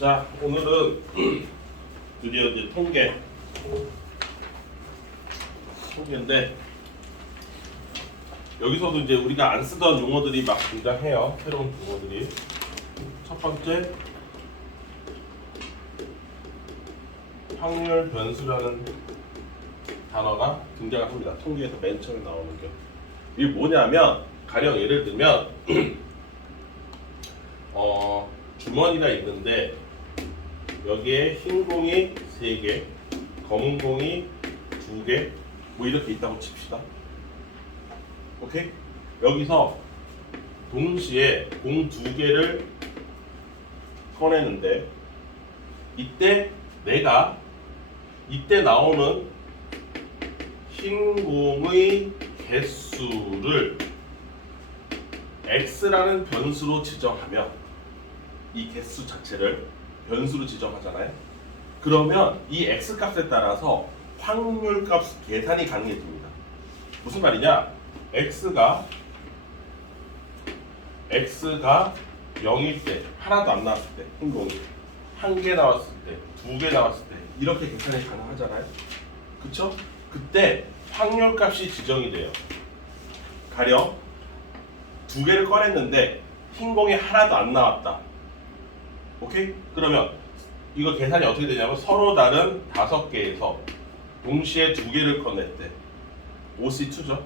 자, 오늘은 드디어 이제 통계인데 여기서도 이제 우리가 안 쓰던 용어들이 막 등장해요. 새로운 용어들이. 첫 번째, 확률 변수라는 단어가 등장을 합니다. 통계에서 맨 처음에 나오는 게. 이게 뭐냐면, 가령 예를 들면 주머니가 있는데 여기에 흰 공이 3개, 검은 공이 2개, 뭐 이렇게 있다고 칩시다. 오케이? 여기서 동시에 공 2개를 꺼내는데 이때 나오는 흰 공의 개수를 x라는 변수로 지정하면, 이 개수 자체를 변수로 지정하잖아요. 그러면 이 x 값에 따라서 확률 값 계산이 가능해집니다. 무슨 말이냐? x가 0일 때, 하나도 안 나왔을 때, 흰 공이 1개 나왔을 때, 2개 나왔을 때 이렇게 계산이 가능하잖아요. 그쵸? 그때 확률 값이 지정이 돼요. 가령 2개를 꺼냈는데 흰 공이 하나도 안 나왔다. 오케이? 그러면 이거 계산이 어떻게 되냐면, 서로 다른 5개에서 동시에 2개를 꺼냈대. OC2죠.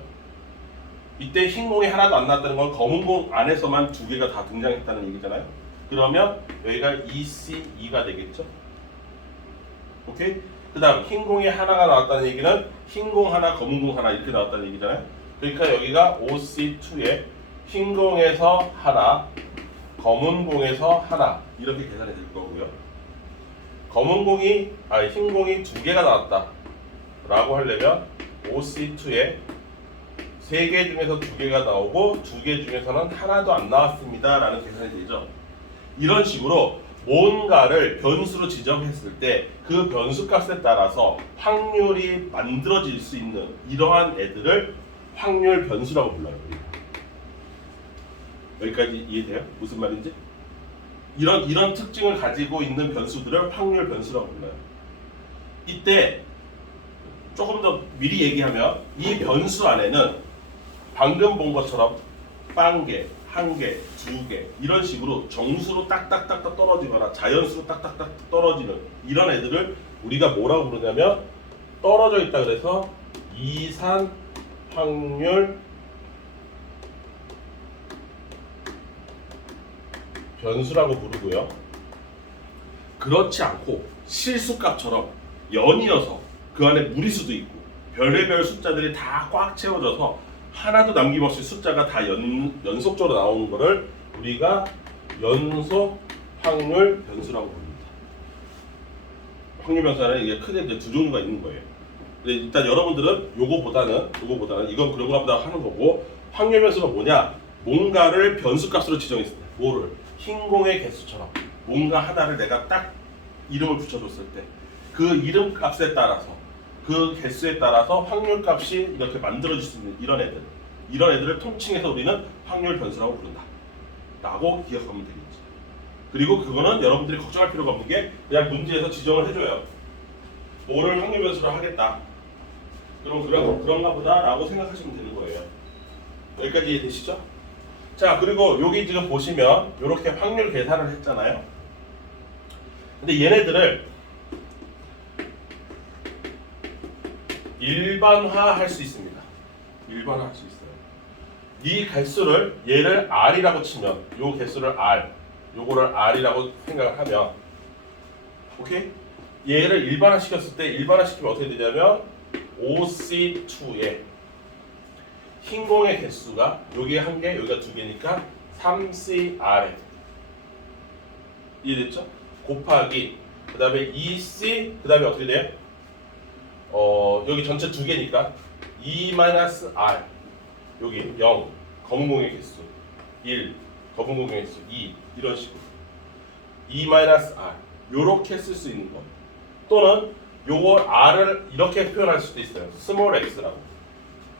이때 흰 공이 하나도 안 나왔다는 건 검은 공 안에서만 2개가 다 등장했다는 얘기잖아요. 그러면 여기가 EC2가 되겠죠. 오케이? 그 다음 흰 공이 하나가 나왔다는 얘기는 흰 공 하나, 검은 공 하나 이렇게 나왔다는 얘기잖아요. 그러니까 여기가 OC2에 흰 공에서 하나, 검은 공에서 하나 이렇게 계산이 될 거고요. 흰 공이 2개가 나왔다 라고 하려면 OC2에 3개 중에서 2개가 나오고 2개 중에서는 하나도 안 나왔습니다 라는 계산이 되죠. 이런 식으로 뭔가를 변수로 지정했을 때 그 변수 값에 따라서 확률이 만들어질 수 있는 이러한 애들을 확률 변수라고 불러요. 여기까지 이해돼요? 무슨 말인지? 이런 특징을 가지고 있는 변수들을 확률 변수라고 불러요. 이때 조금 더 미리 얘기하면, 이 변수 안에는 방금 본 것처럼 0개, 1개, 2개 이런 식으로 정수로 딱딱딱딱 떨어지거나 자연수로 딱딱딱 떨어지는 이런 애들을 우리가 뭐라고 부르냐면, 떨어져 있다 그래서 이산 확률 변수라고 부르고요. 그렇지 않고 실수값처럼 연이어서 그 안에 무리수도 있고 별의별 숫자들이 다 꽉 채워져서 하나도 남김없이 숫자가 다 연속적으로 나오는 거를 우리가 연속 확률 변수라고 부릅니다. 확률 변수는 이게 크게 이제 2종류가 있는 거예요. 근데 일단 여러분들은 요거보다는 이건 그런가 보다 하는 거고, 확률 변수가 뭐냐? 뭔가를 변수 값으로 지정했을 때, 뭐를 흰 공의 개수처럼 뭔가 하나를 내가 딱 이름을 붙여줬을 때 그 이름 값에 따라서, 그 개수에 따라서 확률 값이 이렇게 만들어질 수 있는 이런 애들을 통칭해서 우리는 확률 변수라고 부른다 라고 기억하면 되겠지. 그리고 그거는 여러분들이 걱정할 필요가 없는 게, 그냥 문제에서 지정을 해줘요. 뭐를 확률 변수로 하겠다, 그럼 그런가 보다 라고 생각하시면 되는 거예요. 여기까지 이해되시죠? 자, 그리고 여기 지금 보시면 이렇게 확률 계산을 했잖아요. 근데 얘네들을 일반화할 수 있습니다. 일반화할 수 있어요. 이 개수를, 얘를 R이라고 치면, 요 개수를 R, 요거를 R이라고 생각을 하면, 오케이? 얘를 일반화시켰을 때, 일반화시키면 어떻게 되냐면 OC2에 흰 공의 개수가 여기에 1개, 여기가 2개니까 3CR에, 이해됐죠? 곱하기 그 다음에 EC, 그 다음에 어떻게 돼요? 여기 전체 2개니까 E-R, 여기 0, 검은 공의 개수 1, 검은 공의 개수 2, 이런 식으로 E-R 요렇게 쓸 수 있는 거. 또는 요거 R을 이렇게 표현할 수도 있어요. 스몰 x라고,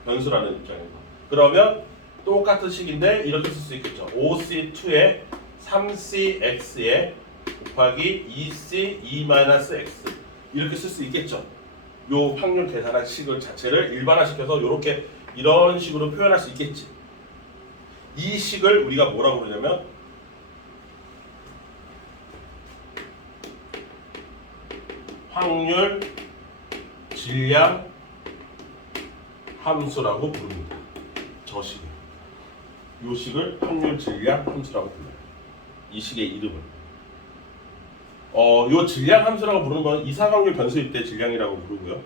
변수라는 입장에서. 그러면 똑같은 식인데 이렇게 쓸 수 있겠죠. OC2에 3CX에 곱하기 2c 2-x 이렇게 쓸 수 있겠죠. 요 확률 계산한 식을 자체를 일반화시켜서 이렇게 이런 식으로 표현할 수 있겠지. 이 식을 우리가 뭐라고 그러냐면 확률 질량 함수라고 부릅니다. 저 식을. 이 식을 확률 질량 함수라고 불러요. 이 식의 이름을. 요 질량 함수라고 부르는 건 이상확률 변수일 때 질량이라고 부르고요.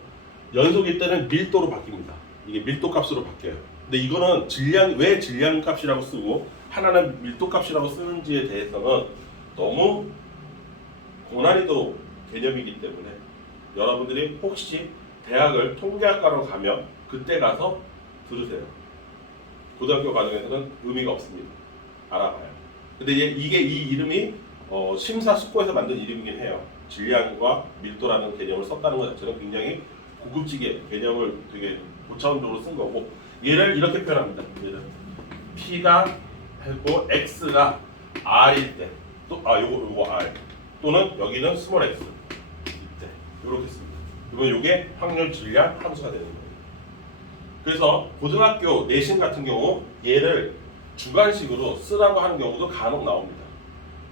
연속일 때는 밀도로 바뀝니다. 이게 밀도 값으로 바뀌어요. 근데 이거는 질량, 왜 질량 값이라고 쓰고 하나는 밀도 값이라고 쓰는지에 대해서는 너무 고난이도 개념이기 때문에 여러분들이 혹시 대학을 통계학과로 가면 그때 가서 들으세요. 고등학교 과정에서는 의미가 없습니다. 알아봐요. 근데 이게 이 이름이 심사숙고해서 만든 이름이긴 해요. 질량과 밀도라는 개념을 썼다는 것 자체는 굉장히 고급지게 개념을 되게 고차원적으로 쓴 거고, 얘를 이렇게 표현합니다. 얘를 P가 했고 X가 R일 때, 또 요거 R 또는 여기는 스몰 x 이때 이렇게 씁니다. 그러면 요게 확률 질량 함수가 되는 거예요. 그래서 고등학교 내신 같은 경우 얘를 주관식으로 쓰라고 하는 경우도 간혹 나옵니다.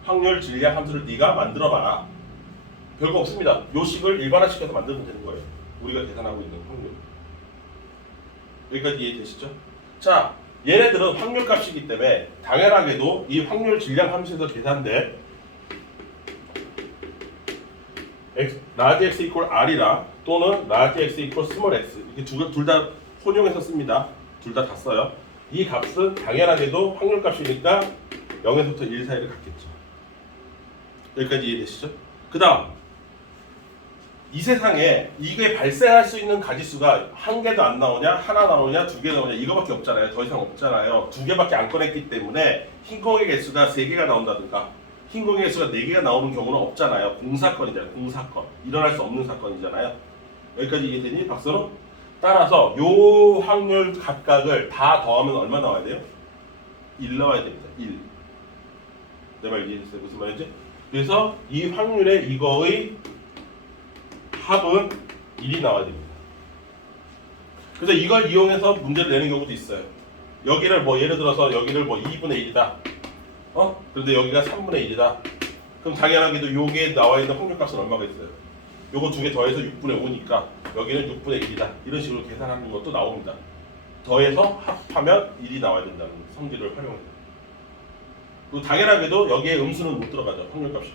확률 질량 함수를 네가 만들어 봐라. 별거 없습니다. 요 식을 일반화시켜서 만들면 되는 거예요. 우리가 계산하고 있는 확률. 여기까지 이해되시죠? 자, 얘네들은 확률 값이기 때문에 당연하게도 이 확률 질량 함수에서 계산된 라지 x 이퀄 r이라 또는 라지 x 이퀄 스몰 x 이렇게 둘 다 혼용해서 씁니다. 둘 다 써요. 이 값은 당연하게도 확률 값이니까 0에서부터 1 사이를 갖겠죠. 여기까지 이해되시죠? 그 다음 이 세상에 이게 발생할 수 있는 가지수가 한 개도 안 나오냐, 하나 나오냐, 두 개 나오냐 이거밖에 없잖아요. 더 이상 없잖아요. 두 개밖에 안 꺼냈기 때문에 흰공의 개수가 3개가 나온다든가 흰공의 개수가 4개가 나오는 경우는 없잖아요. 공사건이잖아요. 공사건. 일어날 수 없는 사건이잖아요. 여기까지 이해되니? 박서로? 따라서 요 확률 각각을 다 더하면 얼마 나와야 돼요? 1 나와야 됩니다. 1. 내 말 이해됐어요? 무슨 말인지? 그래서 이 확률의 이거의 합은 1이 나와야 됩니다. 그래서 이걸 이용해서 문제를 내는 경우도 있어요. 여기를 뭐 예를 들어서 여기를 뭐 2분의 1이다. 그런데 여기가 3분의 1이다. 그럼 당연하게도 요게 나와 있는 확률 값은 얼마가 있어요? 요거 두 개 더해서 6분의 5니까 여기는 6분의 1이다. 이런 식으로 계산하는 것도 나옵니다. 더해서 합하면 1이 나와야 된다는 성질을 활용해요. 그리고 당연하게도 여기에 음수는 못 들어가죠. 확률 값이.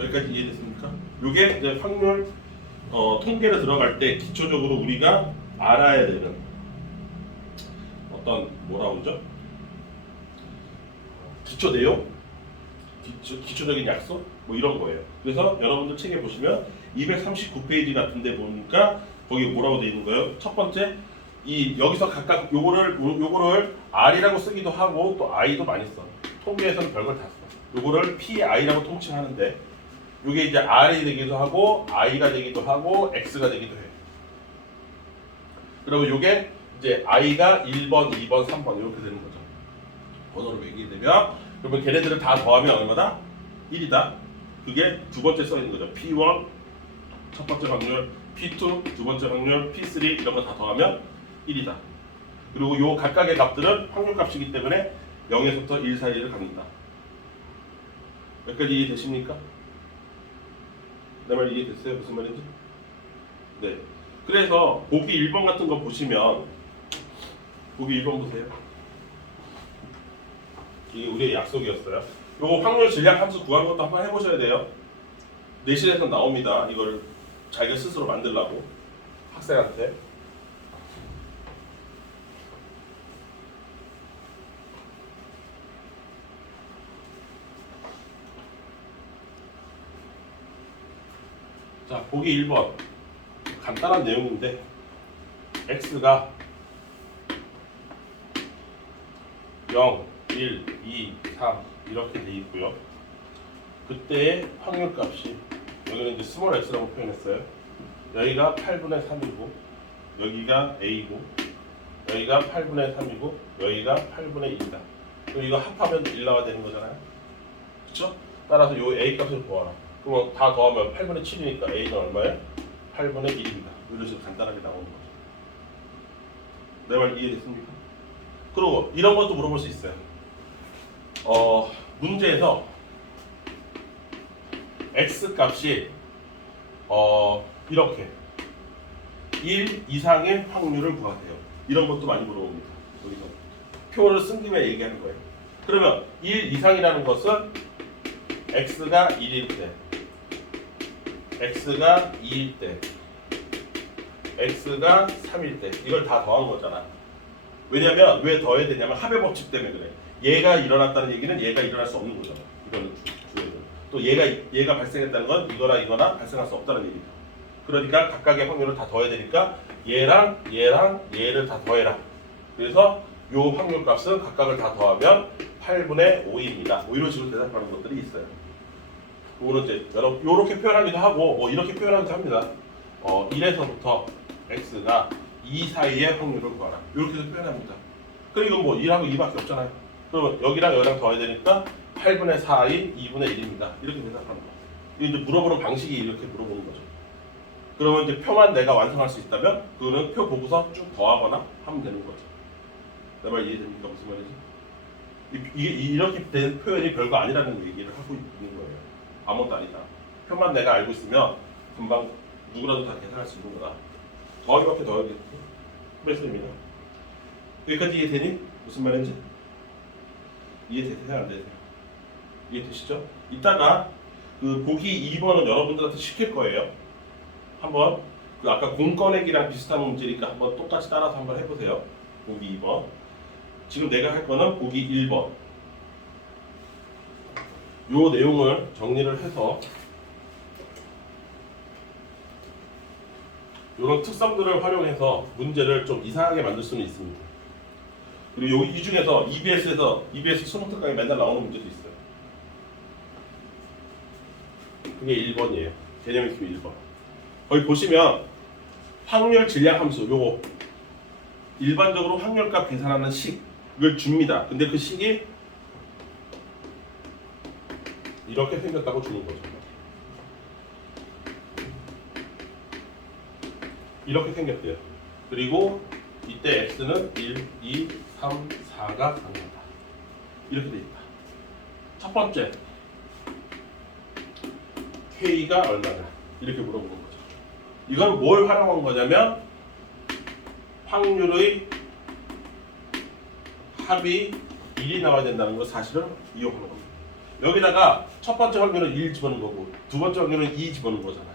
여기까지 이해됐습니까? 요게 이제 확률 통계를 들어갈 때 기초적으로 우리가 알아야 되는 어떤 뭐라 그러죠? 기초 내용? 기초적인 약속? 뭐 이런 거예요. 그래서 여러분들 책에 보시면 239페이지 같은 데 보니까 거기 뭐라고 되어 있는 거예요? 첫 번째, 여기서 각각 요거를 R이라고 쓰기도 하고 또 I도 많이 써. 통계에서는 별걸 다 써. 요거를 PI라고 통칭하는데 요게 이제 R이 되기도 하고 I가 되기도 하고 X가 되기도 해요. 그리고 요게 이제 I가 1번, 2번, 3번 이렇게 되는 거죠. 번호로 매기게 되면 그러면 걔네들을 다 더하면 얼마다? 1이다. 그게 두 번째 써 있는 거죠. P1 첫 번째 확률, P2 두 번째 확률, P3 이런 거 다 더하면 1이다. 그리고 요 각각의 값들은 확률 값이기 때문에 0에서부터 1 사이를 갑니다. 여기까지 이해되십니까? 내 말 이해됐어요? 무슨 말인지? 네. 그래서 보기 1번 같은 거 보시면 보기 1번 보세요. 이게 우리의 약속이었어요. 요거 확률 질량 함수 구하는 것도 한번 해보셔야 돼요. 내신에서 나옵니다. 이거를 자기가 스스로 만들라고 학생한테. 자, 보기 1번 간단한 내용인데 x가 0, 1, 2, 3 이렇게 돼 있고요. 그때의 확률 값이 여기는 이제 스몰 x라고 표현했어요. 여기가 8분의 3이고 여기가 a고 여기가 8분의 3이고 여기가 8분의 1이다. 그럼 이거 합하면 1 나와야 되는 거잖아요. 그쵸? 따라서 요 A 값을 구하라. 그럼 다 더하면 8분의 7이니까 A는 얼마예요? 8분의 1입니다. 이런 식으로 간단하게 나오는 거죠. 내 말 이해됐습니까? 그리고 이런 것도 물어볼 수 있어요. 문제에서 X 값이 이렇게 1 이상의 확률을 구하세요. 이런 것도 많이 물어봅니다. 여기서 표를 쓴 김에 얘기하는 거예요. 그러면 1 이상이라는 것은 x가 1일 때, x가 2일 때, x가 3일 때 이걸 다 더한 거잖아. 왜냐면 왜 더해야 되냐면 합의 법칙 때문에 그래. 얘가 일어났다는 얘기는 얘가 일어날 수 없는 거잖아. 이거는 주어는. 또 얘가 발생했다는 건 이거나 이거나 발생할 수 없다는 얘기죠. 그러니까 각각의 확률을 다 더해야 되니까 얘랑 얘를 다 더해라. 그래서 요 확률 값은 각각을 다 더하면 8분의 5입니다. 뭐 이런 식으로 대답하는 것들이 있어요. 그거는 이제 요렇게 표현하기도 하고 뭐 이렇게 표현하기도 합니다. 1에서부터 x가 2 사이의 확률을 구하라. 이렇게 해서 표현합니다. 그리고 이건 뭐 1하고 2밖에 없잖아요. 그러면 여기랑 여기랑 더해야 되니까 8분의 4인 2분의 1입니다. 이렇게 대답하는 거예요. 이게 이제 물어보는 방식이 이렇게 물어보는 거죠. 그러면 이제 표만 내가 완성할 수 있다면 그거는 표 보고서 쭉 더하거나 하면 되는 거죠. 내 말 이해됩니까? 무슨 말이지? 이게 이렇게 된 표현이 별거 아니라는 얘기를 하고 있는 거예요. 아무것도 아니다. 표만 내가 알고 있으면 금방 누구라도 다 계산할 수 있는 거다. 더하기밖에 더하기. 그랬습니다. 여기까지 이해되니? 무슨 말인지? 이해되세요? 안 되세요? 이해되시죠? 이따가 그 보기 2번은 여러분들한테 시킬 거예요. 한번 그 아까 공 꺼내기랑 비슷한 문제니까 한번 똑같이 따라서 한번 해보세요. 보기 2번. 지금 내가 할 거는 보기 1번. 요 내용을 정리를 해서 이런 특성들을 활용해서 문제를 좀 이상하게 만들 수는 있습니다. 그리고 이 중에서 EBS 수능 특강에 맨날 나오는 문제도 있어요. 그게 1번이에요. 개념 익힘 1번. 거기 보시면 확률 질량 함수 요거 일반적으로 확률값 계산하는 식을 줍니다. 근데 그 식이 이렇게 생겼다고 주는 거죠. 이렇게 생겼대요. 그리고 이때 x는 1, 2, 3, 4가 가능하다. 이렇게 돼 있다. 첫 번째 k가 얼마냐 이렇게 물어보는 거죠. 이건 뭘 활용한 거냐면 확률의 합이 1이 나와야 된다는 걸 사실을 이용하는 겁니다. 여기다가 첫 번째 확률은 1 집어넣은 거고 두 번째 확률은 2 집어넣은 거잖아요.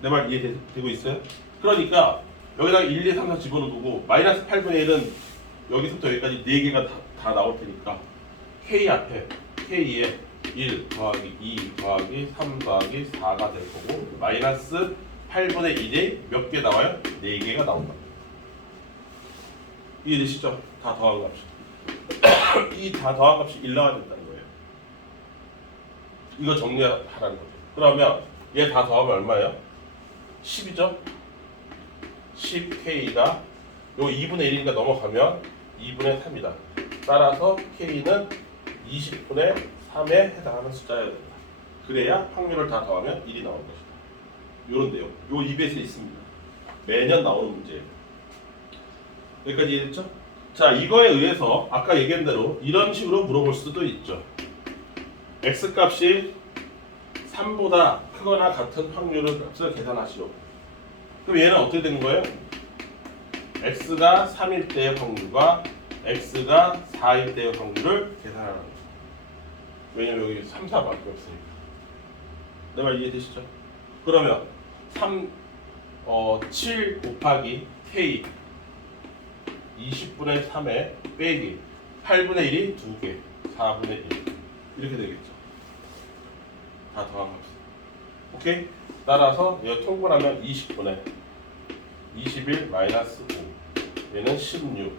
내 말 이해되고 있어요? 그러니까 여기다가 1, 2, 3, 4 집어넣고 마이너스 8분의 1은 여기서부터 여기까지 4개가 다 나올 테니까 K 앞에 K에 1 더하기 2 더하기 3 더하기 4가 될 거고 마이너스 8분의 1이 몇 개 나와요? 4개가 나온다. 이해되시죠? 다 더한 값이. 이 다 더한 값이 1 나와야 된다는 거예요. 이거 정리하라는 거죠. 그러면 얘 다 더하면 얼마예요? 10이죠? 10K가 요 2분의 1이니까 넘어가면 2분의 3이다. 따라서 K는 20분의 3에 해당하는 숫자여야 된다. 그래야 확률을 다 더하면 1이 나오는 것이다. 요런 내용. 요 EBS에 있습니다. 매년 나오는 문제예요. 여기까지 이해됐죠? 자, 이거에 의해서 아까 얘기한 대로 이런 식으로 물어볼 수도 있죠. X값이 3보다 크거나 같은 확률을 값을 계산하시오. 그럼 얘는 어떻게 되는 거예요? X가 3일 때의 확률과 X가 4일 때의 확률을 계산하는 거예요. 왜냐면 여기 3, 4밖에 없으니까. 내 말 이해되시죠? 그러면 7 곱하기 K 20분의 3에 빼기 8분의 1이 2개 4분의 1 이렇게 되겠죠. 다 더한 값. 오케이? 따라서 얘 통분하면 20분의 21 마이너스 5 얘는 16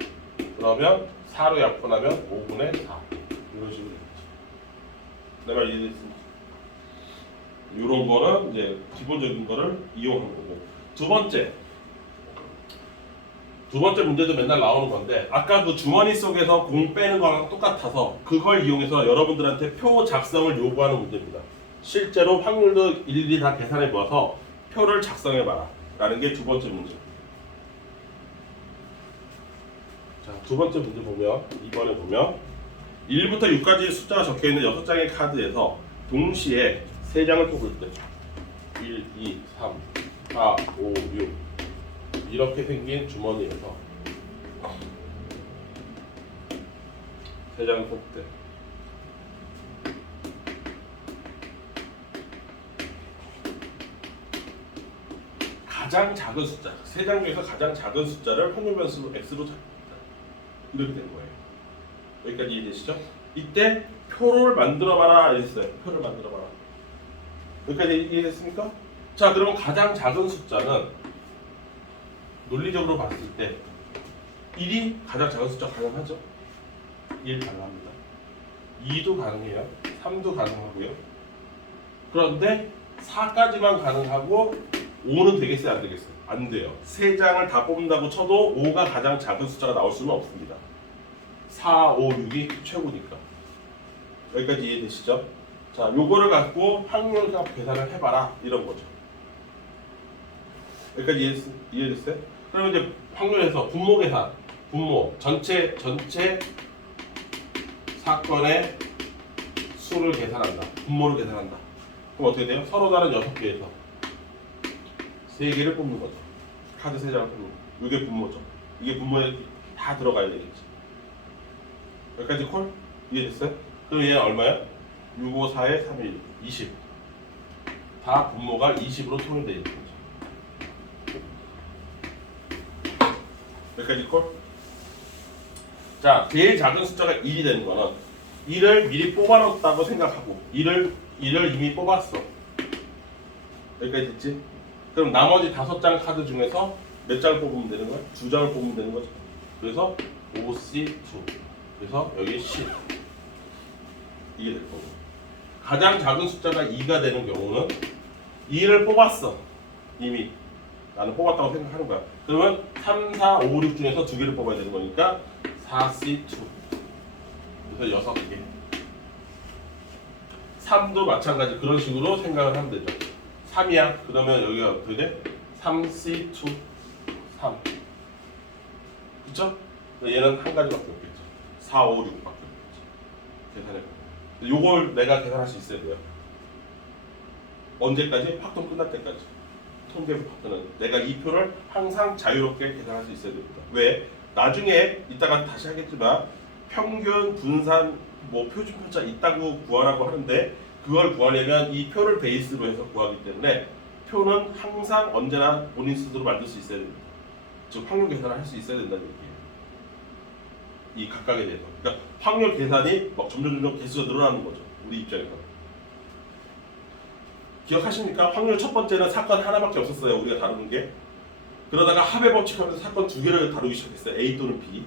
그러면 4로 약분하면 5분의 4 이런 식으로 되겠죠. 내가 이해됐습니다. 이런 거는 이제 기본적인 거를 이용한 거고 두 번째 두 번째 문제도 맨날 나오는 건데 아까 그 주머니 속에서 공 빼는 거랑 똑같아서 그걸 이용해서 여러분들한테 표 작성을 요구하는 문제입니다. 실제로 확률도 일일이 다 계산해 모아서 표를 작성해 봐라 라는 게 두 번째 문제. 자, 두 번째 문제 보면 2번에 보면 1부터 6까지 숫자가 적혀있는 6장의 카드에서 동시에 3장을 뽑을 때 1, 2, 3, 4, 5, 6 이렇게 생긴 주머니에서 3장을 뽑을 때 가장 작은 숫자, 3장 중에서 가장 작은 숫자를 확률 변수로 x로 잡습니다. 이렇게 된 거예요. 여기까지 이해되시죠? 이때 표를 만들어봐라 이랬어요. 표를 만들어봐라. 여기까지 이해됐습니까? 자, 그러면 가장 작은 숫자는 논리적으로 봤을 때 1이 가장 작은 숫자 가능하죠? 1 가능합니다. 2도 가능해요. 3도 가능하고요. 그런데 4까지만 가능하고 5는 되겠어요? 안 되겠어요? 안 돼요. 3장을 다 뽑는다고 쳐도 5가 가장 작은 숫자가 나올 수는 없습니다. 4, 5, 6이 최고니까. 여기까지 이해되시죠? 자, 요거를 갖고 확률값 계산을 해봐라 이런 거죠. 여기까지 이해됐어요? 그러면 이제 확률에서 분모 계산, 분모 전체 사건의 수를 계산한다. 분모를 계산한다. 그럼 어떻게 돼요? 서로 다른 6개에서 3개를 뽑는 거죠. 카드 3장을 뽑는 거. 이게 분모죠. 이게 분모에 다 들어가야 되겠지. 여기까지 콜? 이해됐어요? 그럼 얘는 얼마야? 6, 5, 4에 3, 1, 20. 다 분모가 20으로 통일되어 있는 거죠. 여기까지 콜? 자, 제일 작은 숫자가 1이 되는 거는 1을 미리 뽑아놓았다고 생각하고 1을 이미 뽑았어. 여기까지 됐지? 그럼 나머지 5장 카드 중에서 몇 장을 뽑으면 되는 거야? 2장을 뽑으면 되는 거죠. 그래서 OC2. 그래서 여기 10. 이게 될 거고. 가장 작은 숫자가 2가 되는 경우는 2를 뽑았어. 이미. 나는 뽑았다고 생각하는 거야. 그러면 3, 4, 5, 6 중에서 2개를 뽑아야 되는 거니까 4C2. 그래서 6개. 3도 마찬가지 그런 식으로 생각을 하면 되죠. 3이야. 그러면 여기가 어떻게 돼? 3C2 3. 그쵸? 얘는 한 가지밖에 없겠죠. 4, 5, 6밖에 없겠죠. 계산해보면. 요걸 내가 계산할 수 있어야 돼요. 언제까지? 확통 끝날 때까지. 통계부 파트는 내가 이 표를 항상 자유롭게 계산할 수 있어야 됩니다. 왜? 나중에 이따가 다시 하겠지만 평균, 분산, 뭐 표준편차 있다고 구하라고 하는데 그걸 구하려면 이 표를 베이스로 해서 구하기 때문에 표는 항상 언제나 본인 스스로 만들 수 있어야 됩니다. 즉 확률 계산을 할 수 있어야 된다는 얘기예요. 이 각각에 대해서. 그러니까 확률 계산이 막 점점 개수가 늘어나는 거죠. 우리 입장에서. 기억하십니까? 확률 첫 번째는 사건 하나밖에 없었어요. 우리가 다루는 게. 그러다가 합의 법칙하면서 사건 2개를 다루기 시작했어요. A 또는 B.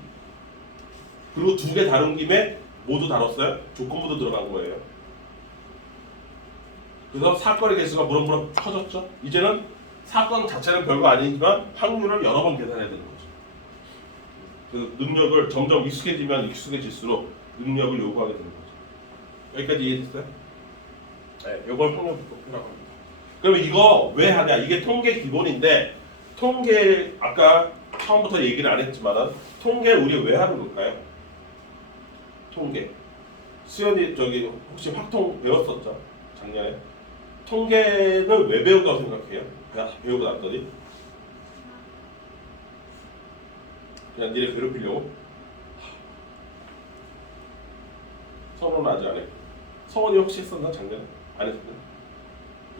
그리고 2개 다룬 김에 모두 다뤘어요. 조건부도 들어간 거예요. 그래서 사건의 개수가 무럭무럭 커졌죠. 이제는 사건 자체는 별거 아니지만 확률을 여러 번 계산해야 되는 거죠. 그 능력을 점점 익숙해지면 익숙해질수록 능력을 요구하게 되는 거죠. 여기까지 이해됐어요? 네, 이걸 확률법이라고 합니다. 그럼 이거 왜 하냐? 이게 통계 기본인데 통계 아까 처음부터 얘기를 안 했지만은 통계 우리 왜 하는 걸까요? 통계. 수연이 저기 혹시 확통 배웠었죠? 작년에. 통계는 왜 배운다고 생각해요? 그냥 배우고 났더니 그냥 니네 괴롭히려고? 서원은 아직 안 해. 서원이 혹시 했었나 작년에? 안 했었나?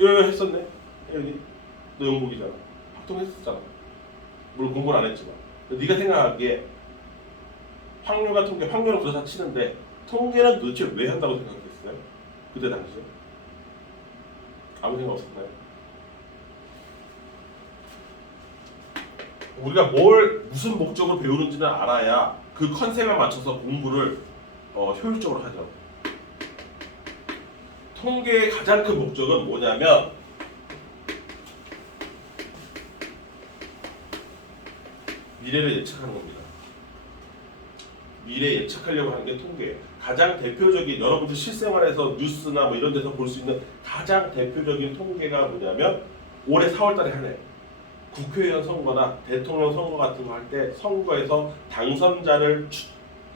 예, 했었네. 여기 너 영국이잖아. 확통했었잖아. 물론 공부는 안 했지만. 네가 생각하기에 확률과 통계, 확률은 그렇다 치는데 통계는 도대체 왜 한다고 생각했어요? 그때 당시에? 아무 생각 없었나요? 우리가 무슨 목적으로 배우는지는 알아야 그 컨셉에 맞춰서 공부를 효율적으로 하죠. 통계의 가장 큰 목적은 뭐냐면 미래를 예측하는 겁니다. 미래 예측하려고 하는 게 통계예요. 가장 대표적인 여러분들 실생활에서 뉴스나 뭐 이런 데서 볼 수 있는 가장 대표적인 통계가 뭐냐면 올해 4월달에 하네. 국회의원 선거나 대통령 선거 같은 거 할 때 선거에서 당선자를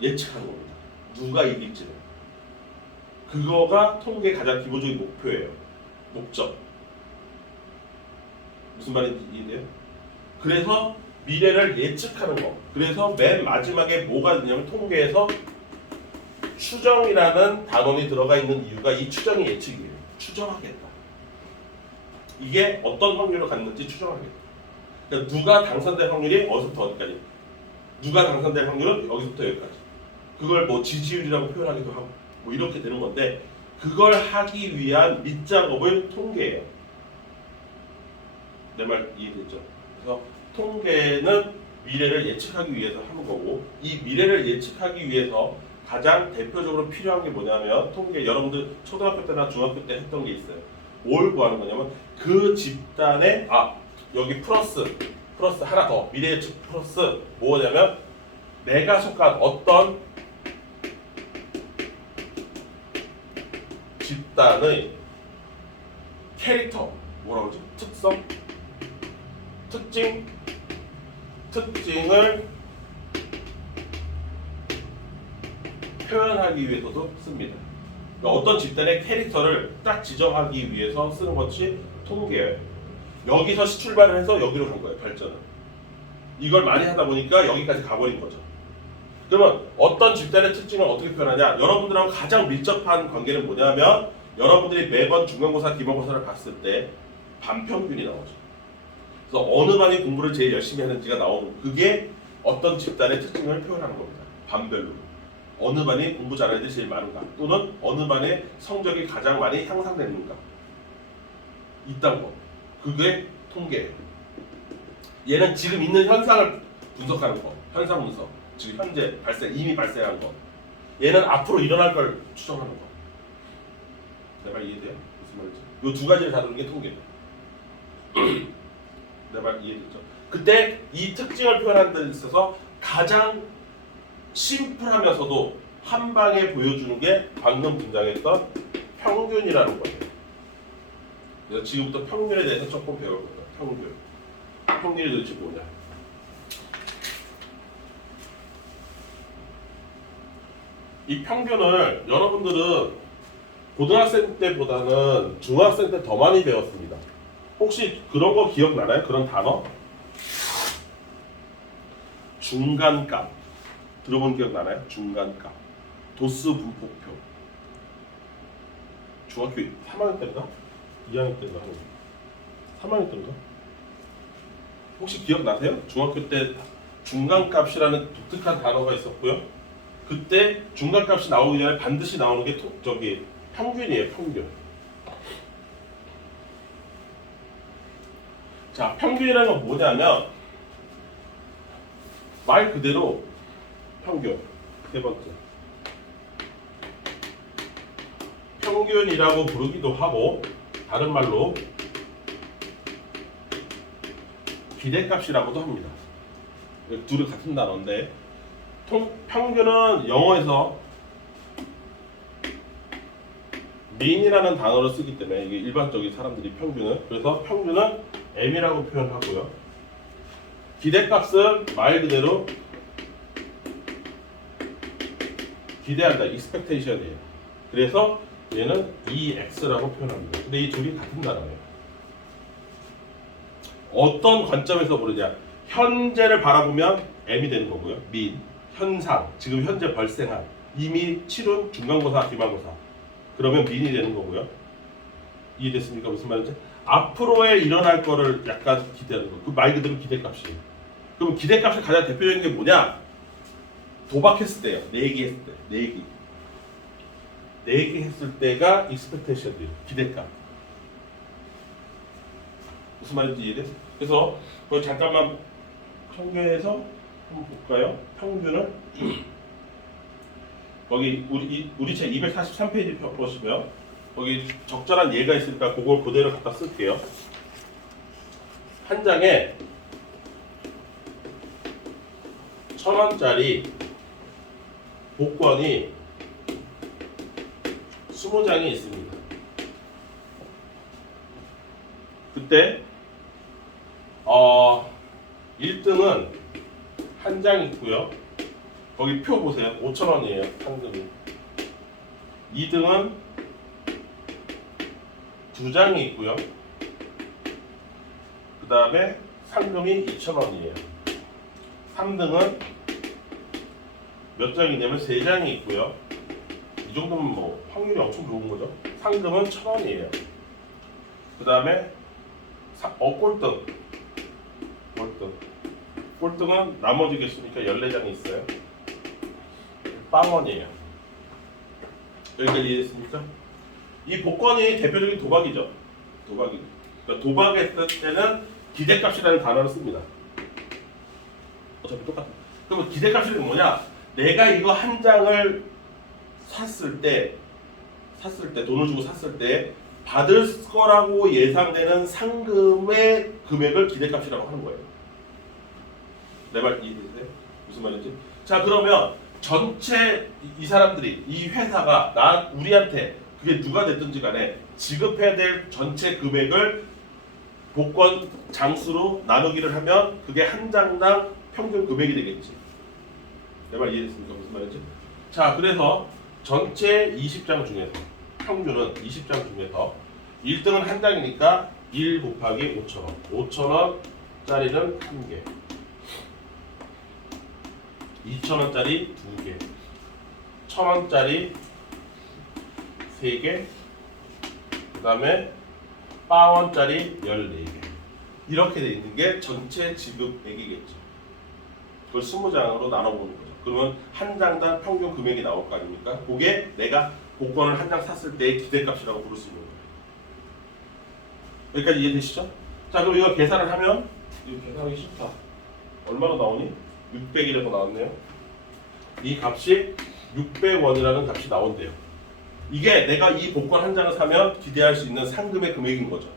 예측하는 겁니다. 누가 이길지는. 그거가 통계의 가장 기본적인 목표예요. 목적. 무슨 말인지 이해돼요? 그래서 미래를 예측하는 거. 그래서 맨 마지막에 뭐가 되냐면 통계에서 추정이라는 단원이 들어가 있는 이유가 이 추정이 예측이에요. 추정하겠다. 이게 어떤 확률을 갖는지 추정하겠다. 그러니까 누가 당선될 확률이 어디서부터 어디까지. 누가 당선될 확률은 여기서부터 여기까지. 그걸 뭐 지지율이라고 표현하기도 하고 뭐 이렇게 되는 건데 그걸 하기 위한 밑작업을 통계예요. 내 말 이해됐죠? 그래서 통계는 미래를 예측하기 위해서 하는 거고 이 미래를 예측하기 위해서 가장 대표적으로 필요한 게 뭐냐면 통계 여러분들 초등학교 때나 중학교 때 했던 게 있어요. 뭘 구하는 거냐면 그 집단의 여기 플러스 하나 더 미래 예측 플러스 뭐냐면 내가 속한 어떤 집단의 캐릭터 뭐라고 그러지? 특징을 표현하기 위해서도 씁니다. 그러니까 어떤 집단의 캐릭터를 딱 지정하기 위해서 쓰는 것이 통계예요. 여기서 출발을 해서 여기로 간 거예요. 발전은. 이걸 많이 하다 보니까 여기까지 가버린 거죠. 그러면 어떤 집단의 특징을 어떻게 표현하냐? 여러분들하고 가장 밀접한 관계는 뭐냐면 여러분들이 매번 중간고사, 기말고사를 봤을 때 반평균이 나오죠. 그래서 어느 반이 공부를 제일 열심히 하는지가 나오는 그게 어떤 집단의 특징을 표현하는 겁니다. 반별로. 어느 반이 공부 잘하는 애들이 제일 많은가 또는 어느 반의 성적이 가장 많이 향상되는가 이딴 거. 그게 통계예요. 얘는 지금 있는 현상을 분석하는 거. 현상 분석. 지금 현재 이미 발생한 거. 얘는 앞으로 일어날 걸 추정하는 거. 내 말 이해돼요? 무슨 말인지. 이 두 가지를 다루는 게 통계예요. 내 말 이해됐죠? 그때 이 특징을 표현하는 데 있어서 가장 심플하면서도 한 방에 보여주는 게 방금 등장했던 평균이라는 거예요. 그래서 지금부터 평균에 대해서 조금 배울 거예요. 평균이 도대체 뭐냐? 이 평균을 여러분들은 고등학생 때보다는 중학생 때 더 많이 배웠습니다. 혹시 그런 거 기억나나요? 그런 단어? 중간값 들어본 기억 나나요? 중간값 도수 분포표 중학교 3학년 때인가? 2학년 때인가? 3학년 때인가? 혹시 기억나세요? 중학교 때 중간값이라는 독특한 단어가 있었고요. 그때 중간값이 나오기 전에 반드시 나오는 게 평균이에요. 평균. 자, 평균이라는 건 뭐냐면 말 그대로 평균. 세 번째. 평균이라고 부르기도 하고 다른 말로 기대값이라고도 합니다. 둘이 같은 단어인데 평균은 영어에서 mean이라는 단어를 쓰기 때문에 이게 일반적인 사람들이 평균은 그래서 평균은 m이라고 표현하고요. 기대값은 말 그대로 기대한다, expectation이에요. 그래서 얘는 EX라고 표현합니다. 근데 이 둘이 같은 단어예요. 어떤 관점에서 보느냐? 현재를 바라보면 M이 되는 거고요. mean, 현상, 지금 현재 발생한, 이미 치룬 중간고사, 기말고사. 그러면 mean이 되는 거고요. 이해됐습니까? 무슨 말인지? 앞으로에 일어날 거를 약간 기대하는 거. 그 말 그대로 기대값이에요. 그럼 기대값의 가장 대표적인 게 뭐냐? 도박했을 때요. 내기했을 때. 내기 했을 때가 expectation이에요. 기대값. 무슨 말인지 이해돼? 그래서 그거 잠깐만 평균에서 한번 볼까요? 평균을 거기 우리 책 243페이지 보시면 거기 적절한 예가 있으니까 그걸 그대로 갖다 쓸게요. 한 장에 1,000원짜리 복권이 20장이 있습니다. 그때 1등은 한 장 있고요. 거기 표 보세요. 5,000원이에요. 상금이. 2등은 2장이 있고요. 그 다음에 상금이 2,000원이에요. 3등은 몇 장이냐면 3장이 있고요. 이 정도면 뭐 확률이 엄청 좋은 거죠. 상금은 1,000원이에요. 그 다음에 꼴등은 나머지 개수니까 14장이 있어요. 빵원이에요. 여기까지 이해됐습니까? 이 복권이 대표적인 도박이죠. 도박이. 그러니까 도박했을 때는 기대값이라는 단어를 씁니다. 어차피 똑같아. 그러면 기대값이 뭐냐? 내가 이거 한 장을 샀을 때 돈을 주고 샀을 때 받을 거라고 예상되는 상금의 금액을 기대값이라고 하는 거예요. 내 말 이해되세요? 무슨 말인지? 자, 그러면 전체 이 사람들이 이 회사가 우리한테 그게 누가 됐든지 간에 지급해야 될 전체 금액을 복권 장수로 나누기를 하면 그게 한 장당 평균 금액이 되겠지. 내 말 이해됐습니까? 무슨 말인지? 자, 그래서 전체 20장 중에서 평균은 20장 중에서 1등은 한 장이니까 1 곱하기 5,000원. 5,000원짜리는 1개. 2,000원짜리 2개. 1,000원짜리 3개. 그 다음에 빵원짜리 14개. 이렇게 돼 있는 게 전체 지급액이겠죠. 그걸 20장으로 나눠보는 거죠. 그러면 한 장당 평균 금액이 나올 거 아닙니까? 그게 내가 복권을 한 장 샀을 때의 기대값이라고 부를 수 있는 거예요. 여기까지 이해되시죠? 자, 그럼 이거 계산을 하면 이거 계산하기 쉽다. 얼마나 나오니? 600이라고 나왔네요. 이 값이 600원이라는 값이 나온대요. 이게 내가 이 복권 한 장을 사면 기대할 수 있는 상금의 금액인 거죠.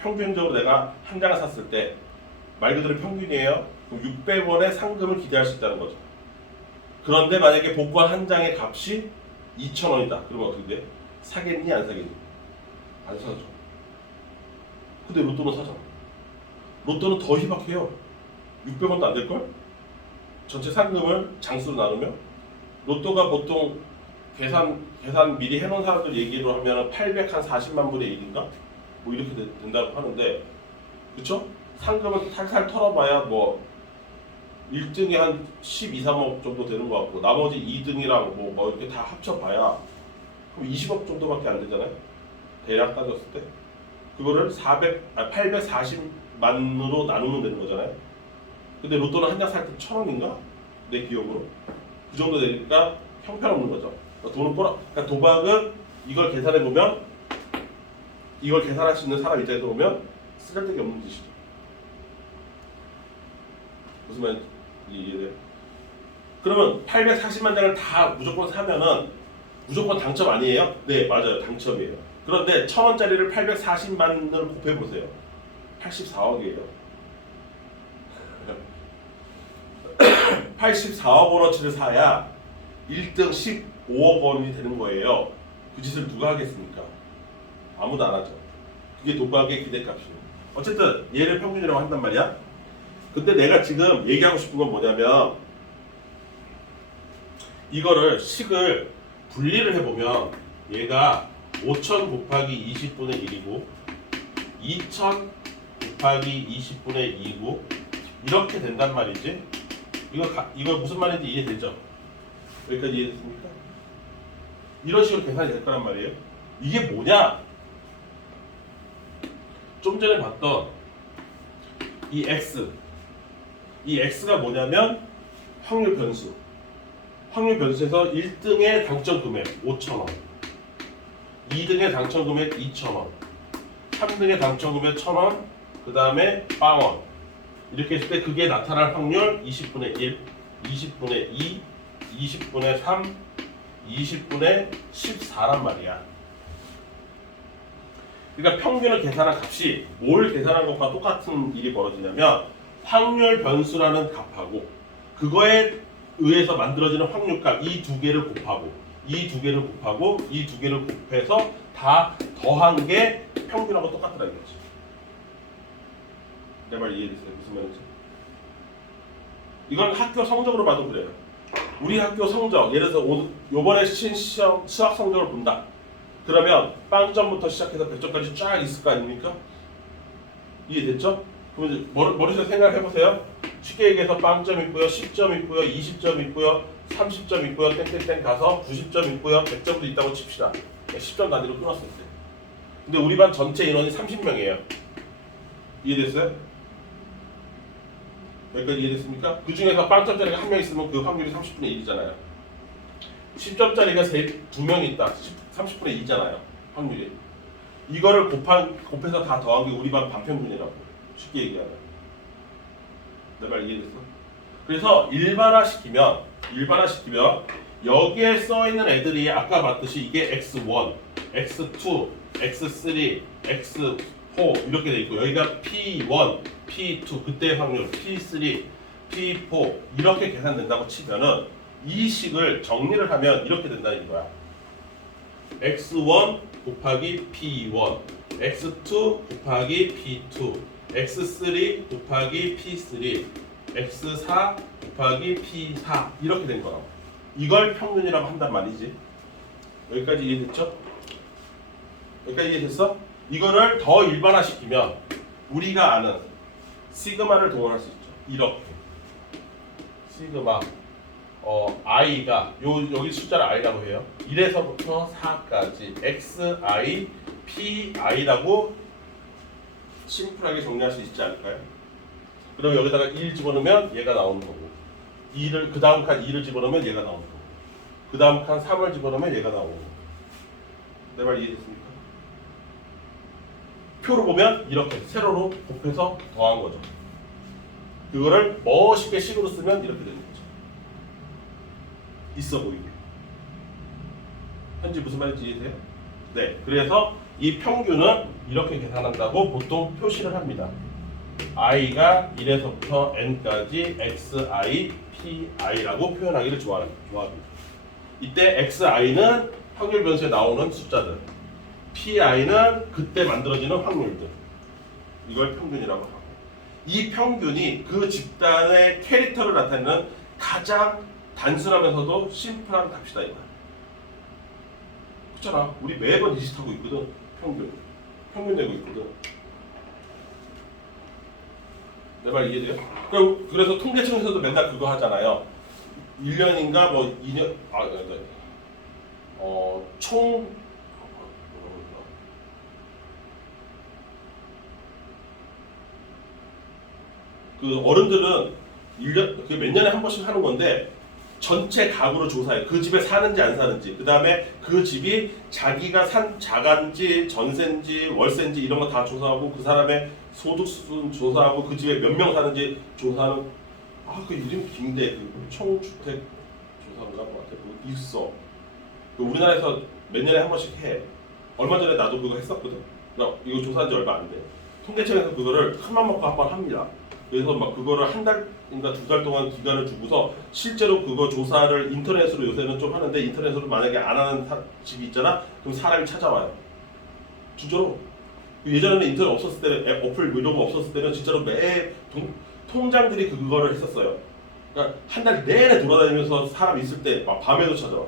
평균적으로 내가 한 장을 샀을 때 말 그대로 평균이에요. 그럼 600원의 상금을 기대할 수 있다는 거죠. 그런데 만약에 복권 한 장의 값이 2,000원이다. 그러면 어떻게 돼? 사겠니? 안 사겠니? 안 사죠. 근데 로또는 사잖아. 로또는 더 희박해요. 600원도 안 될걸? 전체 상금을 장수로 나누면 로또가 보통 계산 미리 해놓은 사람들 얘기로 하면 840만 분의 1인가? 뭐 이렇게 된다고 하는데, 그쵸? 상금은 탈탈 털어봐야 뭐 1등이 한 12, 3억 정도 되는 것 같고 나머지 2등이랑 뭐 이렇게 다 합쳐봐야 그럼 20억 정도밖에 안 되잖아요. 대략 따졌을 때 그거를 840만으로 나누면 되는 거잖아요. 근데 로또는 한 장 살 때 1,000원인가? 내 기억으로 그 정도 되니까 형편없는 거죠. 그러니까 도박은 이걸 계산해 보면, 이걸 계산할 수 있는 사람 입장에서 보면 쓰잘데기 없는 짓이죠. 무슨 말인지 이해돼요? 그러면 840만 장을 다 무조건 사면은 무조건 당첨 아니에요? 네, 맞아요. 당첨이에요. 그런데 1,000원짜리를 840만을 곱해보세요. 84억이에요. 84억 원어치를 사야 1등 15억 원이 되는 거예요. 그 짓을 누가 하겠습니까? 아무도 안 하죠. 그게 도박의 기대값이에요. 어쨌든 얘를 평균이라고 한단 말이야. 근데 내가 지금 얘기하고 싶은 건 뭐냐면, 이거를 식을 분리를 해보면 얘가 5,000 곱하기 20분의 1이고 2,000 곱하기 20분의 2고 이렇게 된단 말이지. 이거 무슨 말인지 이해되죠? 여기까지 이해됐습니까? 이런 식으로 계산이 될 거란 말이에요. 이게 뭐냐? 좀 전에 봤던 이 X가 뭐냐면 확률 변수. 확률 변수에서 1등의 당첨 금액 5,000원, 2등의 당첨 금액 2,000원, 3등의 당첨 금액 1,000원, 그 다음에 빵원. 이렇게 했을 때 그게 나타날 확률 20분의 1, 20분의 2, 20분의 3, 20분의 14란 말이야. 그러니까 평균을 계산한 값이 뭘 계산한 것과 똑같은 일이 벌어지냐면 확률 변수라는 값하고 그거의 의해서 만들어지는 확률값 이 두 개를 곱하고 이 두 개를 곱하고 이 두 개를 곱해서 다 더한 게 평균하고 똑같더라 이거지. 내 말 이해됐어요? 무슨 말인지? 이건 학교 성적으로 봐도 그래요. 우리 학교 성적, 예를 들어서 요번에 시험 수학 성적을 본다. 그러면 빵점부터 시작해서 100점까지 쫙 있을 거 아닙니까? 이해됐죠? 그럼 이제 머릿속에 생각해보세요. 쉽게 얘기해서 빵점 있고요, 10점 있고요, 20점 있고요, 30점 있고요, 땡땡땡 가서 90점 있고요, 100점도 있다고 칩시다. 10점 단위로 끊었을 때. 근데 우리 반 전체 인원이 30명이에요. 이해됐어요? 여기까지 이해됐습니까? 그 중에서 빵점짜리가 한 명 있으면 그 확률이 30분의 1이잖아요. 10점짜리가 두 명이 있다. 30분의 2잖아요. 확률이. 이거를 곱해서 다 더한 게 우리 반 반평균이라고. 쉽게 얘기하면. 내 말 이해됐어? 그래서 일반화시키면 여기에 써있는 애들이 아까 봤듯이 이게 x1, x2, x3, x4 이렇게 돼 있고 여기가 p1, p2 그때의 확률, p3, p4 이렇게 계산된다고 치면은 이 식을 정리를 하면 이렇게 된다는 거야. x1 곱하기 p1, x2 곱하기 p2, x3 곱하기 p3, x4 곱하기 p4 이렇게 된 거라고. 이걸 평균이라고 한단 말이지. 여기까지 이해됐죠? 여기까지 이해됐어? 이거를 더 일반화시키면 우리가 아는 시그마를 동원할 수 있죠. 이렇게 시그마 i가 여기 숫자를 i라고 해요. 1에서부터 4까지 xi pi라고 심플하게 정리할 수 있지 않을까요? 그럼 여기다가 1 집어넣으면 얘가 나오는 거고 2를 그 다음 칸 2를 집어넣으면 얘가 나오는 거고 그 다음 칸 3을 집어넣으면 얘가 나오는 거고. 내 말 이해됐습니까? 표로 보면 이렇게 세로로 곱해서 더한 거죠. 그거를 멋있게 식으로 쓰면 이렇게 되는 거죠. 있어 보이게. 현재 무슨 말인지 이해돼요? 네. 그래서 이 평균은 이렇게 계산한다고 보통 표시를 합니다. i가 1에서부터 n까지 xi, pi라고 표현하기를 좋아합니다. 이때 xi는 확률 변수에 나오는 숫자들, pi는 그때 만들어지는 확률들. 이걸 평균이라고 하고 이 평균이 그 집단의 캐릭터를 나타내는 가장 단순하면서도 심플한 값이다 이거야. 그렇잖아. 우리 매번 이 짓 하고 있거든. 평균 내고 있거든. 내 말 이해돼요? 그래서 통계청에서도 맨날 그거 하잖아요. 1년인가 뭐 2년 총 그 어른들은 1년 몇 년에 한 번씩 하는 건데 전체 가구를 조사해요. 그 집에 사는지 안 사는지, 그 다음에 그 집이 자기가 산 자가인지 전세인지 월세인지 이런 거 다 조사하고 그 사람의 소득 수준 조사하고 그 집에 몇 명 사는지 조사하는 그 이름 긴데 그 총주택 조사인가 뭐 같아. 그거 있어. 우리나라에서 몇 년에 한 번씩 해. 얼마 전에 나도 그거 했었거든. 이거 조사한 지 얼마 안 돼. 통계청에서 그거를 큰맘 먹고 한 번 합니다. 그래서 막 그거를 한 달인가 두 달 동안 기간을 두고서 실제로 그거 조사를 인터넷으로 요새는 좀 하는데 인터넷으로 만약에 안 하는 집이 있잖아. 그럼 사람이 찾아와요. 진짜로. 예전에는 인터넷 없었을 때는 앱 어플 뭐 이런 거 없었을 때는 진짜로 매 통장들이 그거를 했었어요. 그러니까 한 달 내내 돌아다니면서 사람 있을 때 막 밤에도 찾아와.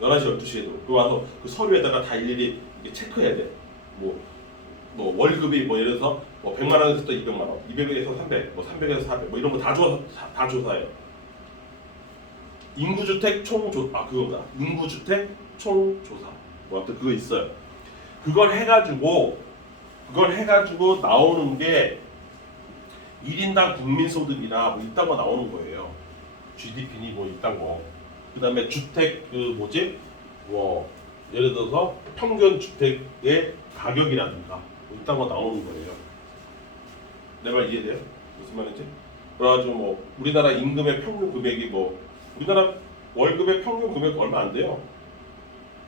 11시 12시에도. 그 와서 그 서류에다가 다 일일이 체크해야 돼. 뭐 월급이 뭐 예를 들어서 뭐 100만 원에서 또 200만 원, 200에서 300, 뭐 300에서 400, 뭐 이런 거 다 조사해요. 인구주택 그거다. 인구주택 총조사. 뭐 아무튼 그거 있어요. 그걸 해가지고 나오는 게 1인당 국민소득이나 뭐 이딴 거 나오는 거예요. GDP니 뭐 이딴 거. 그 다음에 주택 뭐 예를 들어서 평균 주택의 가격이라든가 뭐 이딴 거 나오는 거예요. 내 말 이해돼요? 무슨 말인지? 그래가지고 뭐 우리나라 임금의 평균 금액이 뭐 우리나라 월급의 평균 금액 얼마 안 돼요.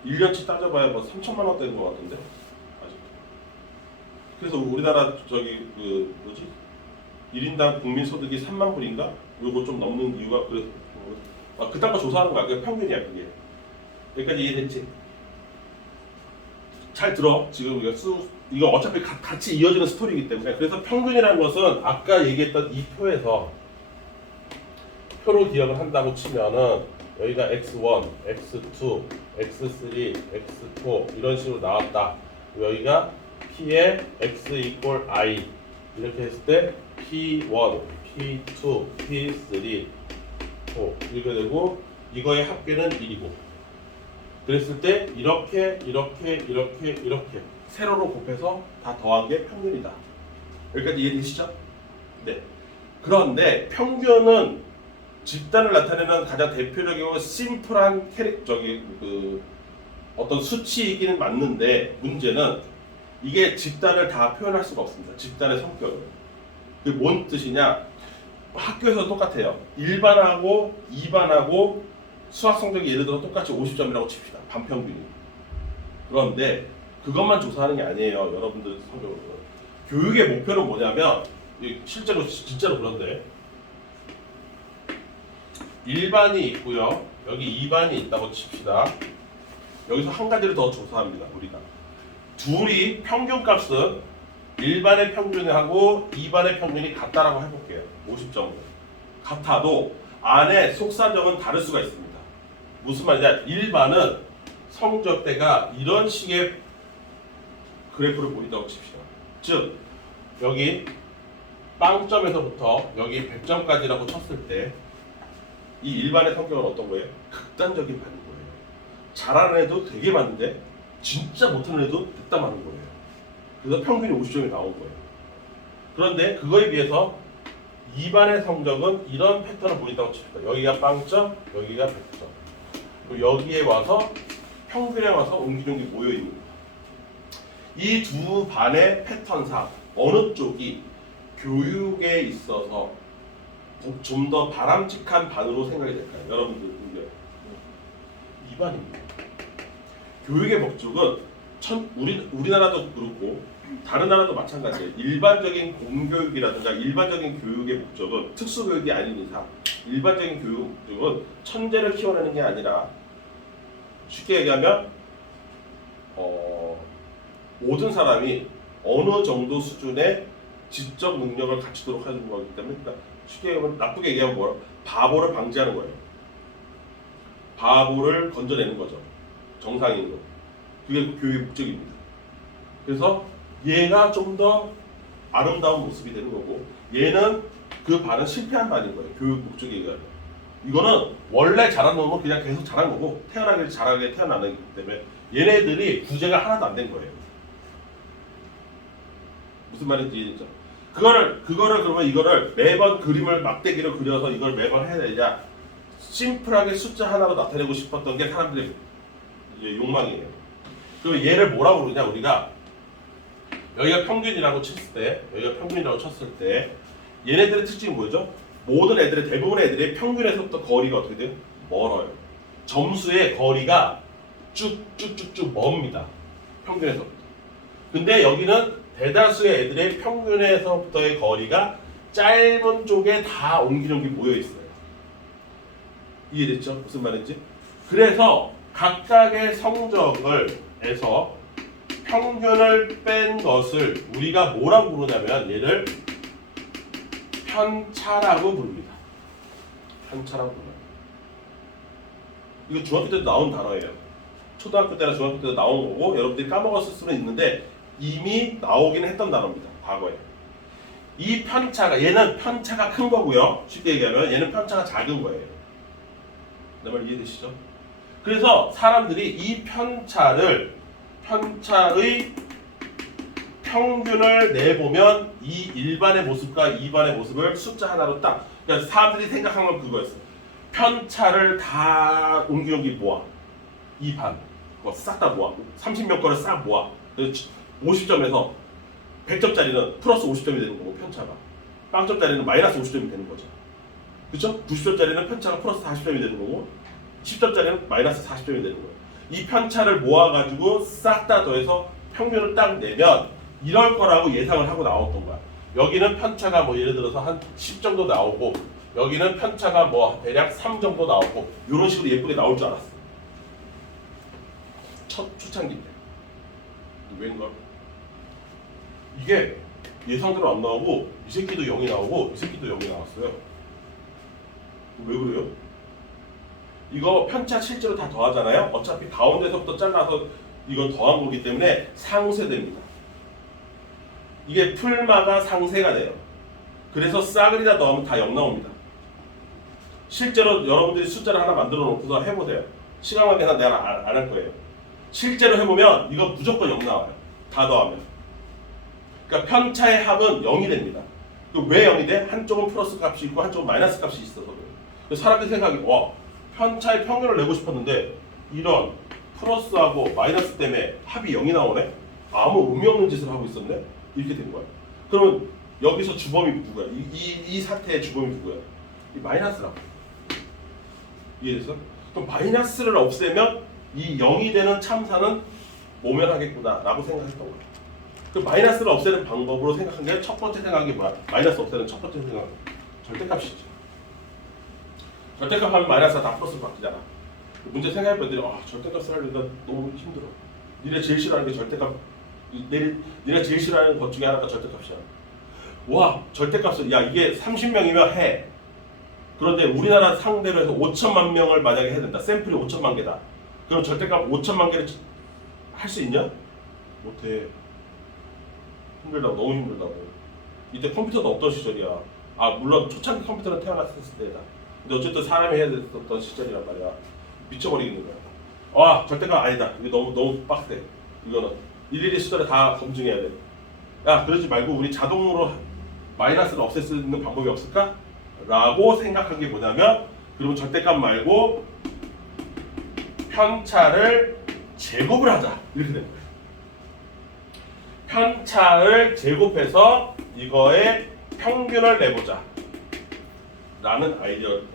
1년치 따져봐야 뭐 3천만 원대인 것 같은데 아직. 그래서 우리나라 1인당 국민 소득이 3만 불인가? 요거 좀 넘는 이유가 그래서 그딴 거 조사하는 거야. 그게 평균이야 그게. 여기까지 이해됐지? 잘 들어. 지금 이거 어차피 같이 이어지는 스토리이기 때문에. 그래서 평균이라는 것은 아까 얘기했던 이 표에서 표로 기억을 한다고 치면은 여기가 x1, x2, x3, x4 이런 식으로 나왔다. 여기가 p의 x equal i 이렇게 했을 때 p1, p2, p3, 4 이렇게 되고 이거의 합계는 1이고 그랬을 때 이렇게 세로로 곱해서 다 더한 게 평균이다. 여기까지 이해되시죠? 네. 그런데 평균은 집단을 나타내는 가장 대표적이고 심플한 어떤 수치이기는 맞는데 문제는 이게 집단을 다 표현할 수가 없습니다. 집단의 성격을. 그게 뭔 뜻이냐? 학교에서 똑같아요. 1반하고 2반하고 수학 성적이 예를 들어 똑같이 50점이라고 칩시다. 반평균이. 그런데 그것만 조사하는 게 아니에요. 여러분들 성적으로. 교육의 목표는 뭐냐면 실제로 진짜로 그런데 1반이 있고요. 여기 2반이 있다고 칩시다. 여기서 한 가지를 더 조사합니다. 우리가. 둘이 평균값은 1반의 평균하고 2반의 평균이 같다라고 해볼게요. 50점으로. 같아도 안에 속사정은 다를 수가 있습니다. 무슨 말이냐? 1반은 성적대가 이런 식의 그래프를 보인다고 칩시다. 즉 여기 빵점에서부터 여기 100점까지라고 쳤을 때 이 일반의 성격은 어떤 거예요? 극단적인 반인 거예요. 잘하는 애도 되게 많은데 진짜 못하는 애도 됐다 많은 거예요. 그래서 평균이 50점이 나온 거예요. 그런데 그거에 비해서 2반의 성적은 이런 패턴을 보인다고 칩시다. 여기가 빵점, 여기가 100점. 그리고 여기에 와서 평균에 와서 옹기종기 모여 있는 거예요. 이 두 반의 패턴상 어느 쪽이 교육에 있어서 좀 더 바람직한 반으로 생각이 될까요? 여러분들 의견. 2반입니다. 교육의 목적은 우리나라도 그렇고 다른 나라도 마찬가지예요. 일반적인 공교육이라든가 일반적인 교육의 목적은 특수교육이 아닌 이상 일반적인 교육 목적은 천재를 키워내는 게 아니라 쉽게 얘기하면 모든 사람이 어느 정도 수준의 지적 능력을 갖추도록 하는 거기 때문에 그러니까 쉽게 얘기하면 나쁘게 얘기하면 뭐야? 바보를 방지하는 거예요. 바보를 건져내는 거죠. 정상인으로. 그게 교육의 목적입니다. 그래서 얘가 좀 더 아름다운 모습이 되는 거고 얘는 그 반은 실패한 반인 거예요. 교육 목적에 의하면. 이거는 원래 잘하는 놈은 그냥 계속 잘한 거고 태어나길 잘하게 태어나기 때문에 얘네들이 구제가 하나도 안 된 거예요. 무슨 말인지 이해됐죠? 그거를 그러면 이거를 매번 그림을 막대기로 그려서 이걸 매번 해야 되냐? 심플하게 숫자 하나로 나타내고 싶었던 게 사람들의 욕망이에요. 그럼 얘를 뭐라고 그러냐 우리가 여기가 평균이라고 쳤을 때 얘네들의 특징이 뭐죠? 모든 애들의 대부분의 애들의 평균에서부터 거리가 어떻게 돼요? 멀어요. 점수의 거리가 쭉쭉쭉쭉 멉니다. 평균에서부터. 근데 여기는 대다수의 애들의 평균에서부터의 거리가 짧은 쪽에 다 옹기종기 모여 있어요. 이해됐죠? 무슨 말인지? 그래서 각각의 성적을 해서 평균을 뺀 것을 우리가 뭐라고 부르냐면 얘를 편차라고 부릅니다. 편차라고 불러요. 이거 중학교 때도 나온 단어예요. 초등학교 때나 중학교 때도 나온 거고 여러분들이 까먹었을 수는 있는데 이미 나오긴 했던 단어입니다. 과거에. 이 편차가 얘는 편차가 큰 거고요. 쉽게 얘기하면 얘는 편차가 작은 거예요. 내 말 이해되시죠? 그래서 사람들이 이 편차의 평균을 내보면 이 1반의 모습과 2반의 모습을 숫자 하나로 딱 그러니까 사람들이 생각한 건 그거였어. 편차를 다 옹기종기 모아. 2반 그거 싹 다 모아. 30몇 거를 싹 모아. 그래서 50점에서 100점짜리는 플러스 50점이 되는 거고 편차가 빵점짜리는 마이너스 50점이 되는 거죠. 그렇죠? 90점짜리는 편차가 플러스 40점이 되는 거고 10점짜리는 마이너스 40점이 되는 거예요. 이 편차를 모아가지고 싹 다 더해서 평균을 딱 내면 이럴 거라고 예상을 하고 나왔던 거야. 여기는 편차가 뭐 예를 들어서 한 10 정도 나오고 여기는 편차가 뭐 대략 3 정도 나오고 이런 식으로 예쁘게 나올 줄 알았어. 첫 초창기 때. 웬걸? 이게 예상대로 안 나오고 이 새끼도 0이 나오고 이 새끼도 0이 나왔어요. 왜 그래요? 이거 편차 실제로 다 더하잖아요. 어차피 가운데서부터 잘라서 이건 더한 거기 때문에 상쇄됩니다. 이게 풀마가 상쇄가 돼요. 그래서 싸그리다 넣으면 다 0 나옵니다. 실제로 여러분들이 숫자를 하나 만들어 놓고서 해보세요. 시간 관계상 내가 안 할 거예요. 실제로 해보면 이거 무조건 0 나와요. 다 더하면. 그러니까 편차의 합은 0이 됩니다. 왜 0이 돼? 한쪽은 플러스 값이 있고 한쪽은 마이너스 값이 있어서 그래요. 그래서 사람들이 생각이 와 편차의 평균을 내고 싶었는데 이런 플러스하고 마이너스 때문에 합이 0이 나오네? 아무 의미 없는 짓을 하고 있었네? 이렇게 된 거야. 그러면 여기서 주범이 누구야? 이 사태의 주범이 누구야? 이 마이너스라고. 이해됐어? 그럼 마이너스를 없애면 이 0이 되는 참사는 모면하겠구나 라고 생각했던 거야. 그 마이너스를 없애는 방법으로 생각한 게 첫 번째 생각이 뭐야? 마이너스 없애는 첫 번째 생각 절대값이지. 절대값 하면 마이너스가 다 플러스로 바뀌잖아. 문제 생각해보면 절대값을 하려니까 너무 힘들어. 니네 제일 싫어하는 게 절대값. 니네 제일 싫어하는 것 중에 하나가 절대값이야. 와 절대값을 야 이게 30명이면 해. 그런데 우리나라 상대로 해서 5천만 명을 만약에 해야 된다. 샘플이 5천만 개다. 그럼 절대값 5천만 개를 할 수 있냐? 못해. 힘들다고. 너무 힘들다고. 이때 컴퓨터도 없던 시절이야. 물론 초창기 컴퓨터는 태어났을 때다. 근데 어쨌든 사람이 해야 됐었던 시절이란 말이야. 미쳐버리겠는 거야. 절대값 아니다. 이게 너무 빡세. 이거는 일일이 숫자를 다 검증해야 돼. 야 그러지 말고 우리 자동으로 마이너스를 없앨 수 있는 방법이 없을까? 라고 생각한 게 뭐냐면 그러면 절대값 말고 편차를 제곱을 하자. 이렇게 된 거예요. 편차를 제곱해서 이거의 평균을 내보자 라는 아이디어를 낸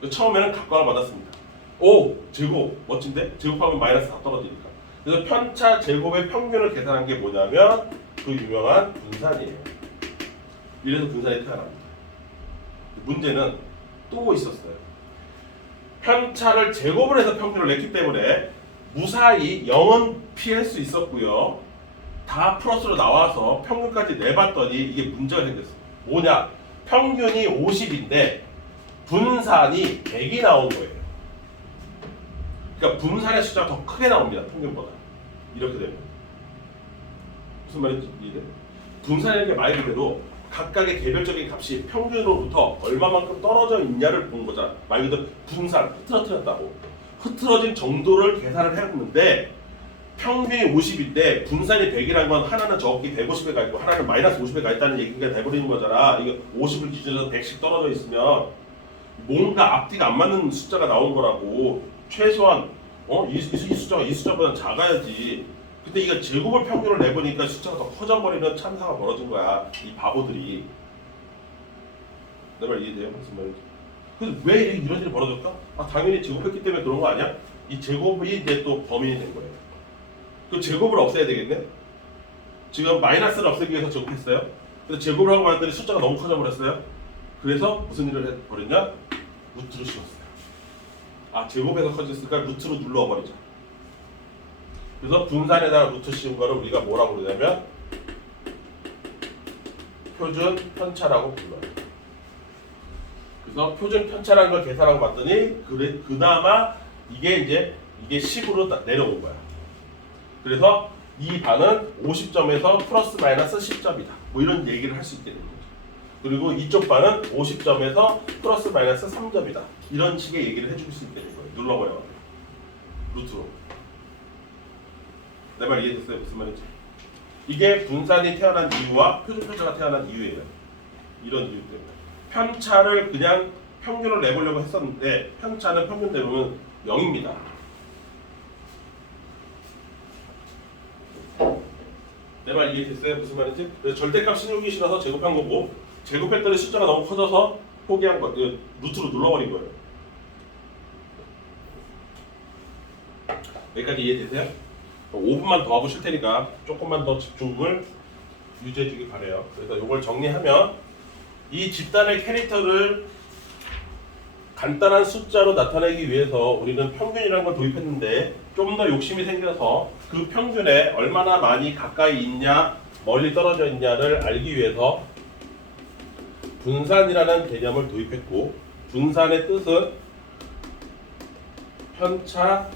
거죠. 처음에는 각광을 받았습니다. 오! 제곱! 멋진데? 제곱하면 마이너스 다 떨어지니까. 그래서 편차 제곱의 평균을 계산한 게 뭐냐면 그 유명한 분산이에요. 이래서 분산이 태어납니다. 문제는 또 있었어요. 편차를 제곱을 해서 평균을 냈기 때문에 무사히 0은 피할 수 있었고요. 다 플러스로 나와서 평균까지 내봤더니 이게 문제가 생겼어요. 뭐냐? 평균이 50인데 분산이 100이 나온 거예요. 그러니까 분산의 숫자가 더 크게 나옵니다. 평균보다. 이렇게 되면. 무슨 말인지 이해돼? 분산이라는 게 말 그대로 각각의 개별적인 값이 평균으로부터 얼마만큼 떨어져 있냐를 본 거잖아. 말 그대로 분산, 흐트러뜨렸다고. 흐트러진 정도를 계산을 해봤는데 평균이 50인데 분산이 100이라는 건 하나는 정확히 150에 가 있고 하나는 마이너스 50에 가 있다는 얘기가 돼버리는 거잖아. 이게 50을 기준으로 100씩 떨어져 있으면 뭔가 앞뒤가 안 맞는 숫자가 나온 거라고. 최소한 이 숫자가 이 숫자보다 작아야지. 근데 이거 제곱을 평균을 내보니까 숫자가 더 커져버리는 참사가 벌어진 거야. 이 바보들이. 내 말 이해돼요? 무슨 말인지. 그래서 왜 이런 일이 벌어졌까? 당연히 제곱했기 때문에 그런 거 아니야? 이 제곱이 이제 또 범인이 된 거예요. 그 제곱을 없애야 되겠네? 지금 마이너스를 없애기 위해서 제곱했어요. 근데 제곱을 하고 봤더니 숫자가 너무 커져버렸어요. 그래서 무슨 일을 해버렸냐? 루트로 씌웠어요. 제곱해서 커졌으니까 루트로 눌러버리자. 그래서 분산에다가 루트 씌운 거를 우리가 뭐라고 그러냐면 표준 편차라고 불러요. 그래서 표준 편차라는 걸 계산하고 봤더니 그나마 이게 10으로 내려온 거야. 그래서 이 반은 50점에서 플러스 마이너스 10점이다. 뭐 이런 얘기를 할 수 있게 되는 거죠. 그리고 이쪽 반은 50점에서 플러스 마이너스 3점이다. 이런 식의 얘기를 해줄 수 있게 된 거예요. 눌러버려. 루트로. 내 말 이해됐어요? 무슨 말인지. 이게 분산이 태어난 이유와 표준 편차가 태어난 이유예요. 이런 이유 때문에. 편차를 그냥 평균을 내보려고 했었는데 편차는 평균 내보면 0입니다. 내 말 이해됐어요? 무슨 말인지? 그래서 절대값 신용이 싫어서 제곱한 거고 제곱했더니 숫자가 너무 커져서 포기한 거, 루트로 눌러버린 거예요. 여기까지 이해되세요? 5분만 더 하고 쉴 테니까 조금만 더 집중을 유지해 주길 바래요. 그래서 이걸 정리하면 이 집단의 캐릭터를 간단한 숫자로 나타내기 위해서 우리는 평균이라는 걸 도입했는데 좀 더 욕심이 생겨서 그 평균에 얼마나 많이 가까이 있냐 멀리 떨어져 있냐를 알기 위해서 분산이라는 개념을 도입했고, 분산의 뜻은 편차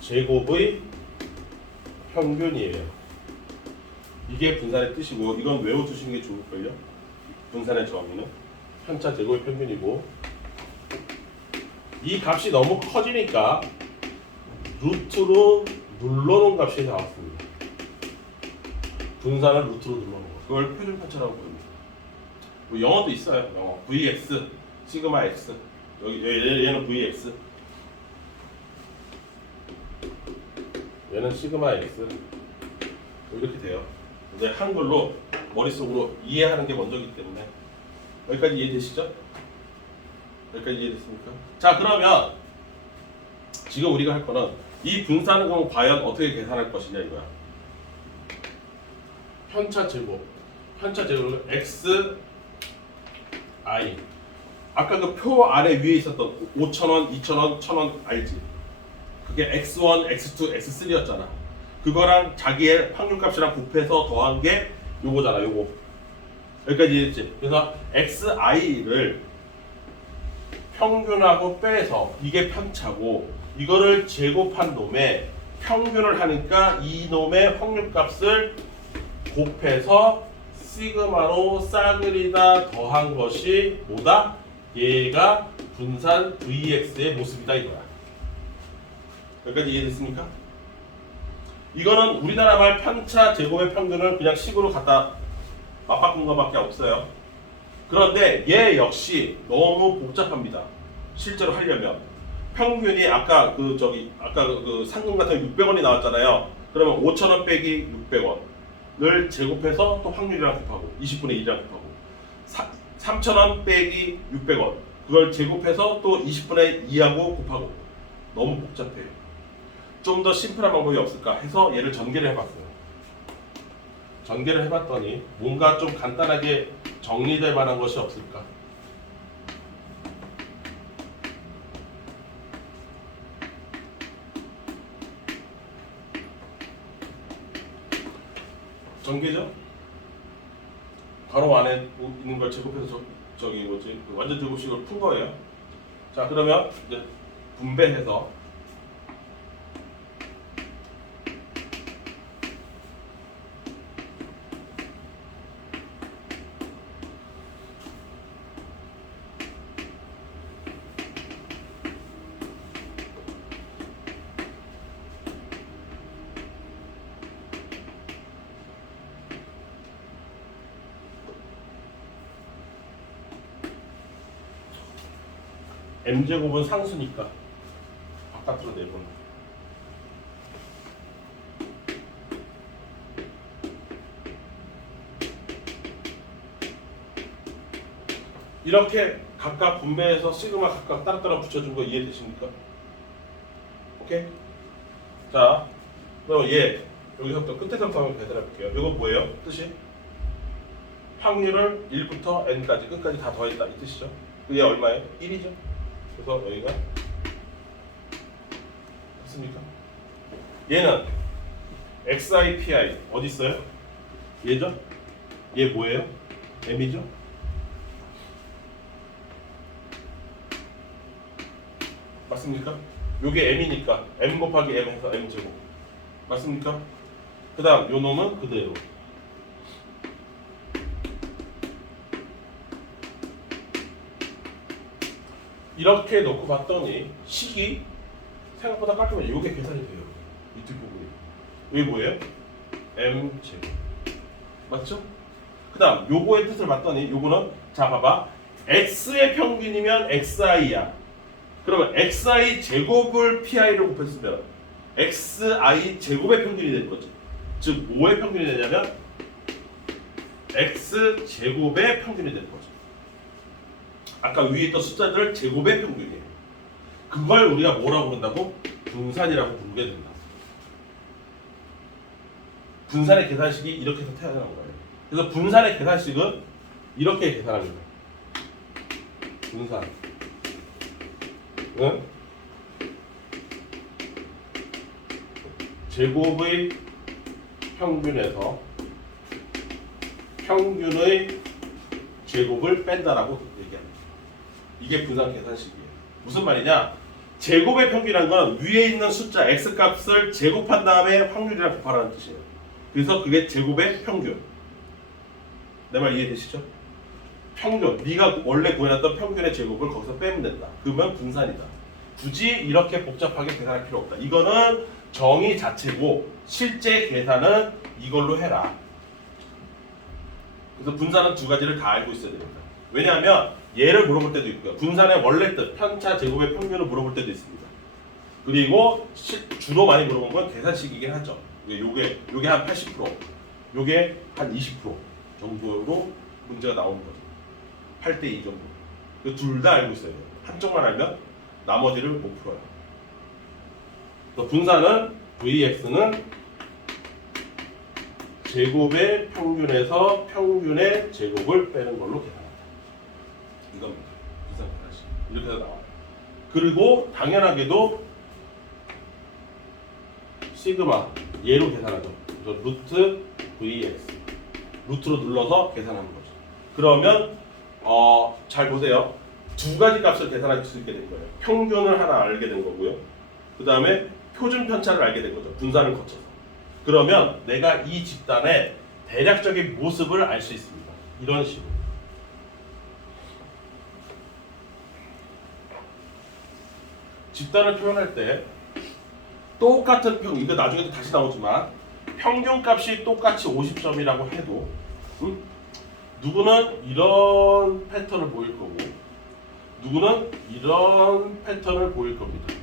제곱의 평균이에요. 이게 분산의 뜻이고, 이건 외워두시는 게 좋을걸요. 분산의 정의는 편차 제곱의 평균이고, 이 값이 너무 커지니까 루트로 눌러놓은 값이 나왔습니다. 분산을 루트로 눌러놓은 거, 그걸 표준 편차라고 부릅니다. 뭐 영어도 있어요. 영어 Vx, 시그마 x. 여기 얘는 Vx, 얘는 시그마 x. 이렇게 돼요. 이제 한글로 머릿속으로 이해하는 게 먼저이기 때문에. 여기까지 이해되시죠? 여기까지 이해됐습니까? 자, 그러면 지금 우리가 할 거는 이 분산은 그럼 과연 어떻게 계산할 것이냐 이거야. 편차 제곱, 편차 제곱은 x i. 아까 그 표 아래 위에 있었던 5,000원, 2,000원, 1,000원 알지? 그게 x1, x2, x3였잖아. 그거랑 자기의 확률값이랑 곱해서 더한 게 요거잖아, 요거. 여기까지 이해했지? 그래서 xi를 평균하고 빼서 이게 편차고, 이거를 제곱한 놈의 평균을 하니까 이 놈의 확률값을 곱해서 시그마로 싸그리다 더한 것이 뭐다? 얘가 분산 Vx의 모습이다 이거야. 여기까지 이해됐습니까? 이거는 우리나라 말 편차 제곱의 평균을 그냥 식으로 갖다 맞바꾼 것밖에 없어요. 그런데 얘 역시 너무 복잡합니다. 실제로 하려면 평균이 아까 그 상금 같은 600원이 나왔잖아요. 그러면 5,000원 빼기 600원을 제곱해서 또 확률이랑 곱하고 20분의 1이랑 곱하고 3,000원 빼기 600원 그걸 제곱해서 또 20분의 2하고 곱하고. 너무 복잡해요. 좀 더 심플한 방법이 없을까 해서 얘를 전개를 해봤어요. 전개를 해봤더니 뭔가 좀 간단하게 정리될 만한 것이 없을까? 전개죠? 가로 안에 있는 걸 제곱해서 저기 뭐지? 완전 제곱식으로 푼 거예요. 자, 그러면 이제 분배해서 m제곱은 상수니까 바깥으로 내보내. 이렇게 각각 분배해서 시그마 각각 따로따로 붙여준 거 이해되십니까? 오케이? 자, 그럼 얘 여기서부터 끝에서부터 한번 계산해 볼게요. 이거 뭐예요? 뜻이? 확률을 1부터 n까지 끝까지 다 더했다 이 뜻이죠. 그게 얼마예요? 1이죠. 그래서 여기가 됐습니까? 얘는 xi, pi 어디 있어요? 얘죠? 얘 뭐예요? m이죠? 맞습니까? 요게 m이니까 m 곱하기 m 해서 m제곱 맞습니까? 그 다음 요 놈은 그대로 이렇게 놓고 봤더니 식이 생각보다 깔끔해요. 요게 계산이 돼요. 이 뒷부분이. 이게 뭐예요? m제곱 맞죠? 그 다음 요거의 뜻을 봤더니 요거는 자 봐봐 x의 평균이면 xi야. 그러면 xi 제곱을 pi를 곱했으면 xi 제곱의 평균이 되는 거지. 즉 뭐의 평균이 되냐면 x 제곱의 평균이 되는 거죠. 아까 위에 있던 숫자들 제곱의 평균이에요. 그걸 우리가 뭐라고 부른다고? 분산이라고 부르게 된다. 분산의 계산식이 이렇게 해서 태어나는 거예요. 그래서 분산의 계산식은 이렇게 계산합니다. 분산. 응? 제곱의 평균에서 평균의 제곱을 뺀다라고 얘기합니다. 이게 분산 계산식이에요. 무슨 말이냐? 제곱의 평균이란 건 위에 있는 숫자 x값을 제곱한 다음에 확률이랑 곱하라는 뜻이에요. 그래서 그게 제곱의 평균. 내 말 이해되시죠? 평균, 네가 원래 구해놨던 평균의 제곱을 거기서 빼면 된다. 그러면 분산이다. 굳이 이렇게 복잡하게 계산할 필요 없다. 이거는 정의 자체고 실제 계산은 이걸로 해라. 그래서 분산은 두 가지를 다 알고 있어야 됩니다. 왜냐하면 얘를 물어볼 때도 있고요. 분산의 원래 뜻, 편차 제곱의 평균을 물어볼 때도 있습니다. 그리고 주로 많이 물어본 건 계산식이긴 하죠. 요게 한 80%, 요게 한 20% 정도로 문제가 나오는 거죠. 8대2 정도. 둘 다 알고 있어야 돼요. 한쪽만 알면 나머지를 못 풀어요. 분산은 Vx는 제곱의 평균에서 평균의 제곱을 빼는 걸로 계산합니다. 이겁니다. 분산 계산식. 이렇게 해서 나와요. 그리고 당연하게도 시그마 얘로 계산하죠. 그래서 루트 Vx 루트로 눌러서 계산하는 거죠. 그러면 잘 보세요. 두 가지 값을 계산할 수 있게 된 거예요. 평균을 하나 알게 된 거고요. 그 다음에 표준 편차를 알게 된 거죠. 분산을 거쳐서. 그러면 내가 이 집단의 대략적인 모습을 알 수 있습니다. 이런 식으로. 집단을 표현할 때 똑같은 이거 나중에도 다시 나오지만 평균값이 똑같이 50점이라고 해도 누구는 이런 패턴을 보일 거고 누구는 이런 패턴을 보일 겁니다.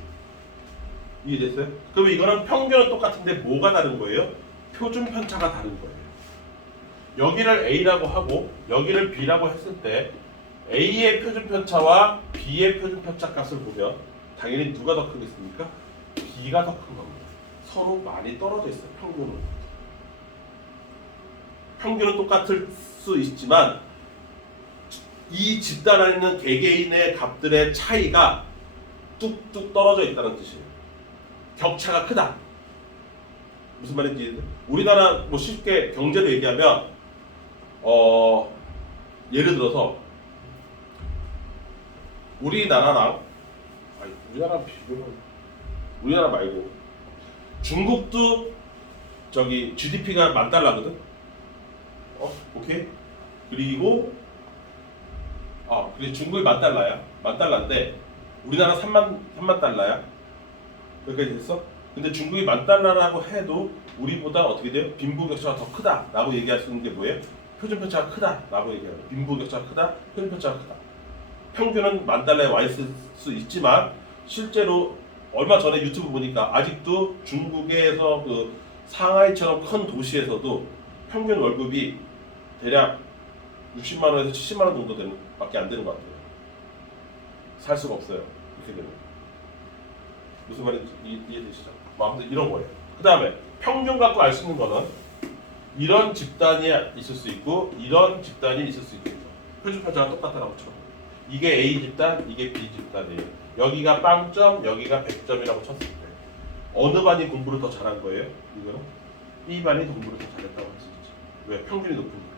이해됐어요? 그러면 이거는 평균은 똑같은데 뭐가 다른 거예요? 표준 편차가 다른 거예요. 여기를 A라고 하고 여기를 B라고 했을 때 A의 표준 편차와 B의 표준 편차 값을 보면 당연히 누가 더 크겠습니까? B가 더 큰 겁니다. 서로 많이 떨어져 있어요. 평균은 똑같을 수 있지만 이 집단 안에 있는 개개인의 값들의 차이가 뚝뚝 떨어져 있다는 뜻이에요. 격차가 크다. 무슨 말인지 이해돼요? 우리나라 뭐 쉽게 경제로 얘기하면 예를 들어서 우리나라 말고 중국도 저기 GDP가 $10,000거든. 오케이. 그리고 그래 중국이 $10,000야. $10,000인데 우리나라 3만 달러야. 여기까지 됐어? 근데 중국이 $10,000라고 해도 우리보다 어떻게 돼요? 빈부격차가 더 크다라고 얘기할 수 있는 게 뭐예요? 표준 편차가 크다라고 얘기해요. 빈부격차가 크다, 표준 편차가 크다. 평균은 $10,000에 와 있을 수 있지만 실제로 얼마 전에 유튜브 보니까 아직도 중국에서 그 상하이처럼 큰 도시에서도 평균 월급이 대략 60만 원에서 70만 원 정도 밖에 안 되는 것 같아요. 살 수가 없어요. 이렇게 되면. 무슨 말인지 이해되시죠? 아무튼 이런 거예요. 그 다음에 평균 갖고 알 수 있는 거는 이런 집단이 있을 수 있고 이런 집단이 있을 수 있겠죠. 표준 편차가 똑같다라고 쳐. 이게 A 집단, 이게 B 집단이에요. 여기가 빵점, 여기가 100점이라고 쳤을 때 어느 반이 공부를 더 잘한 거예요? 이거는 B 반이 공부를 더 잘했다고 할 수 있죠. 왜? 평균이 높으니까.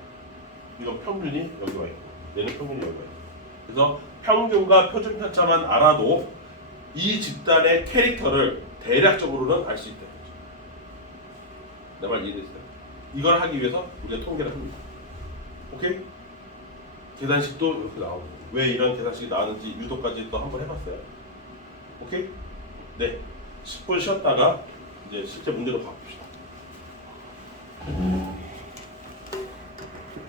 이건 평균이 여기 와 있고 얘는 평균이 여기 와 있고. 그래서 평균과 표준 편차만 알아도 이 집단의 캐릭터를 대략적으로는 알 수 있다. 내 말 이해됐어요? 이걸 하기 위해서 우리가 통계를 합니다. 오케이? 계산식도 이렇게 나오고 왜 이런 계산식이 나왔는지 유도까지 또 한번 해봤어요. 오케이? 네. 10분 쉬었다가 이제 실제 문제로 가봅시다.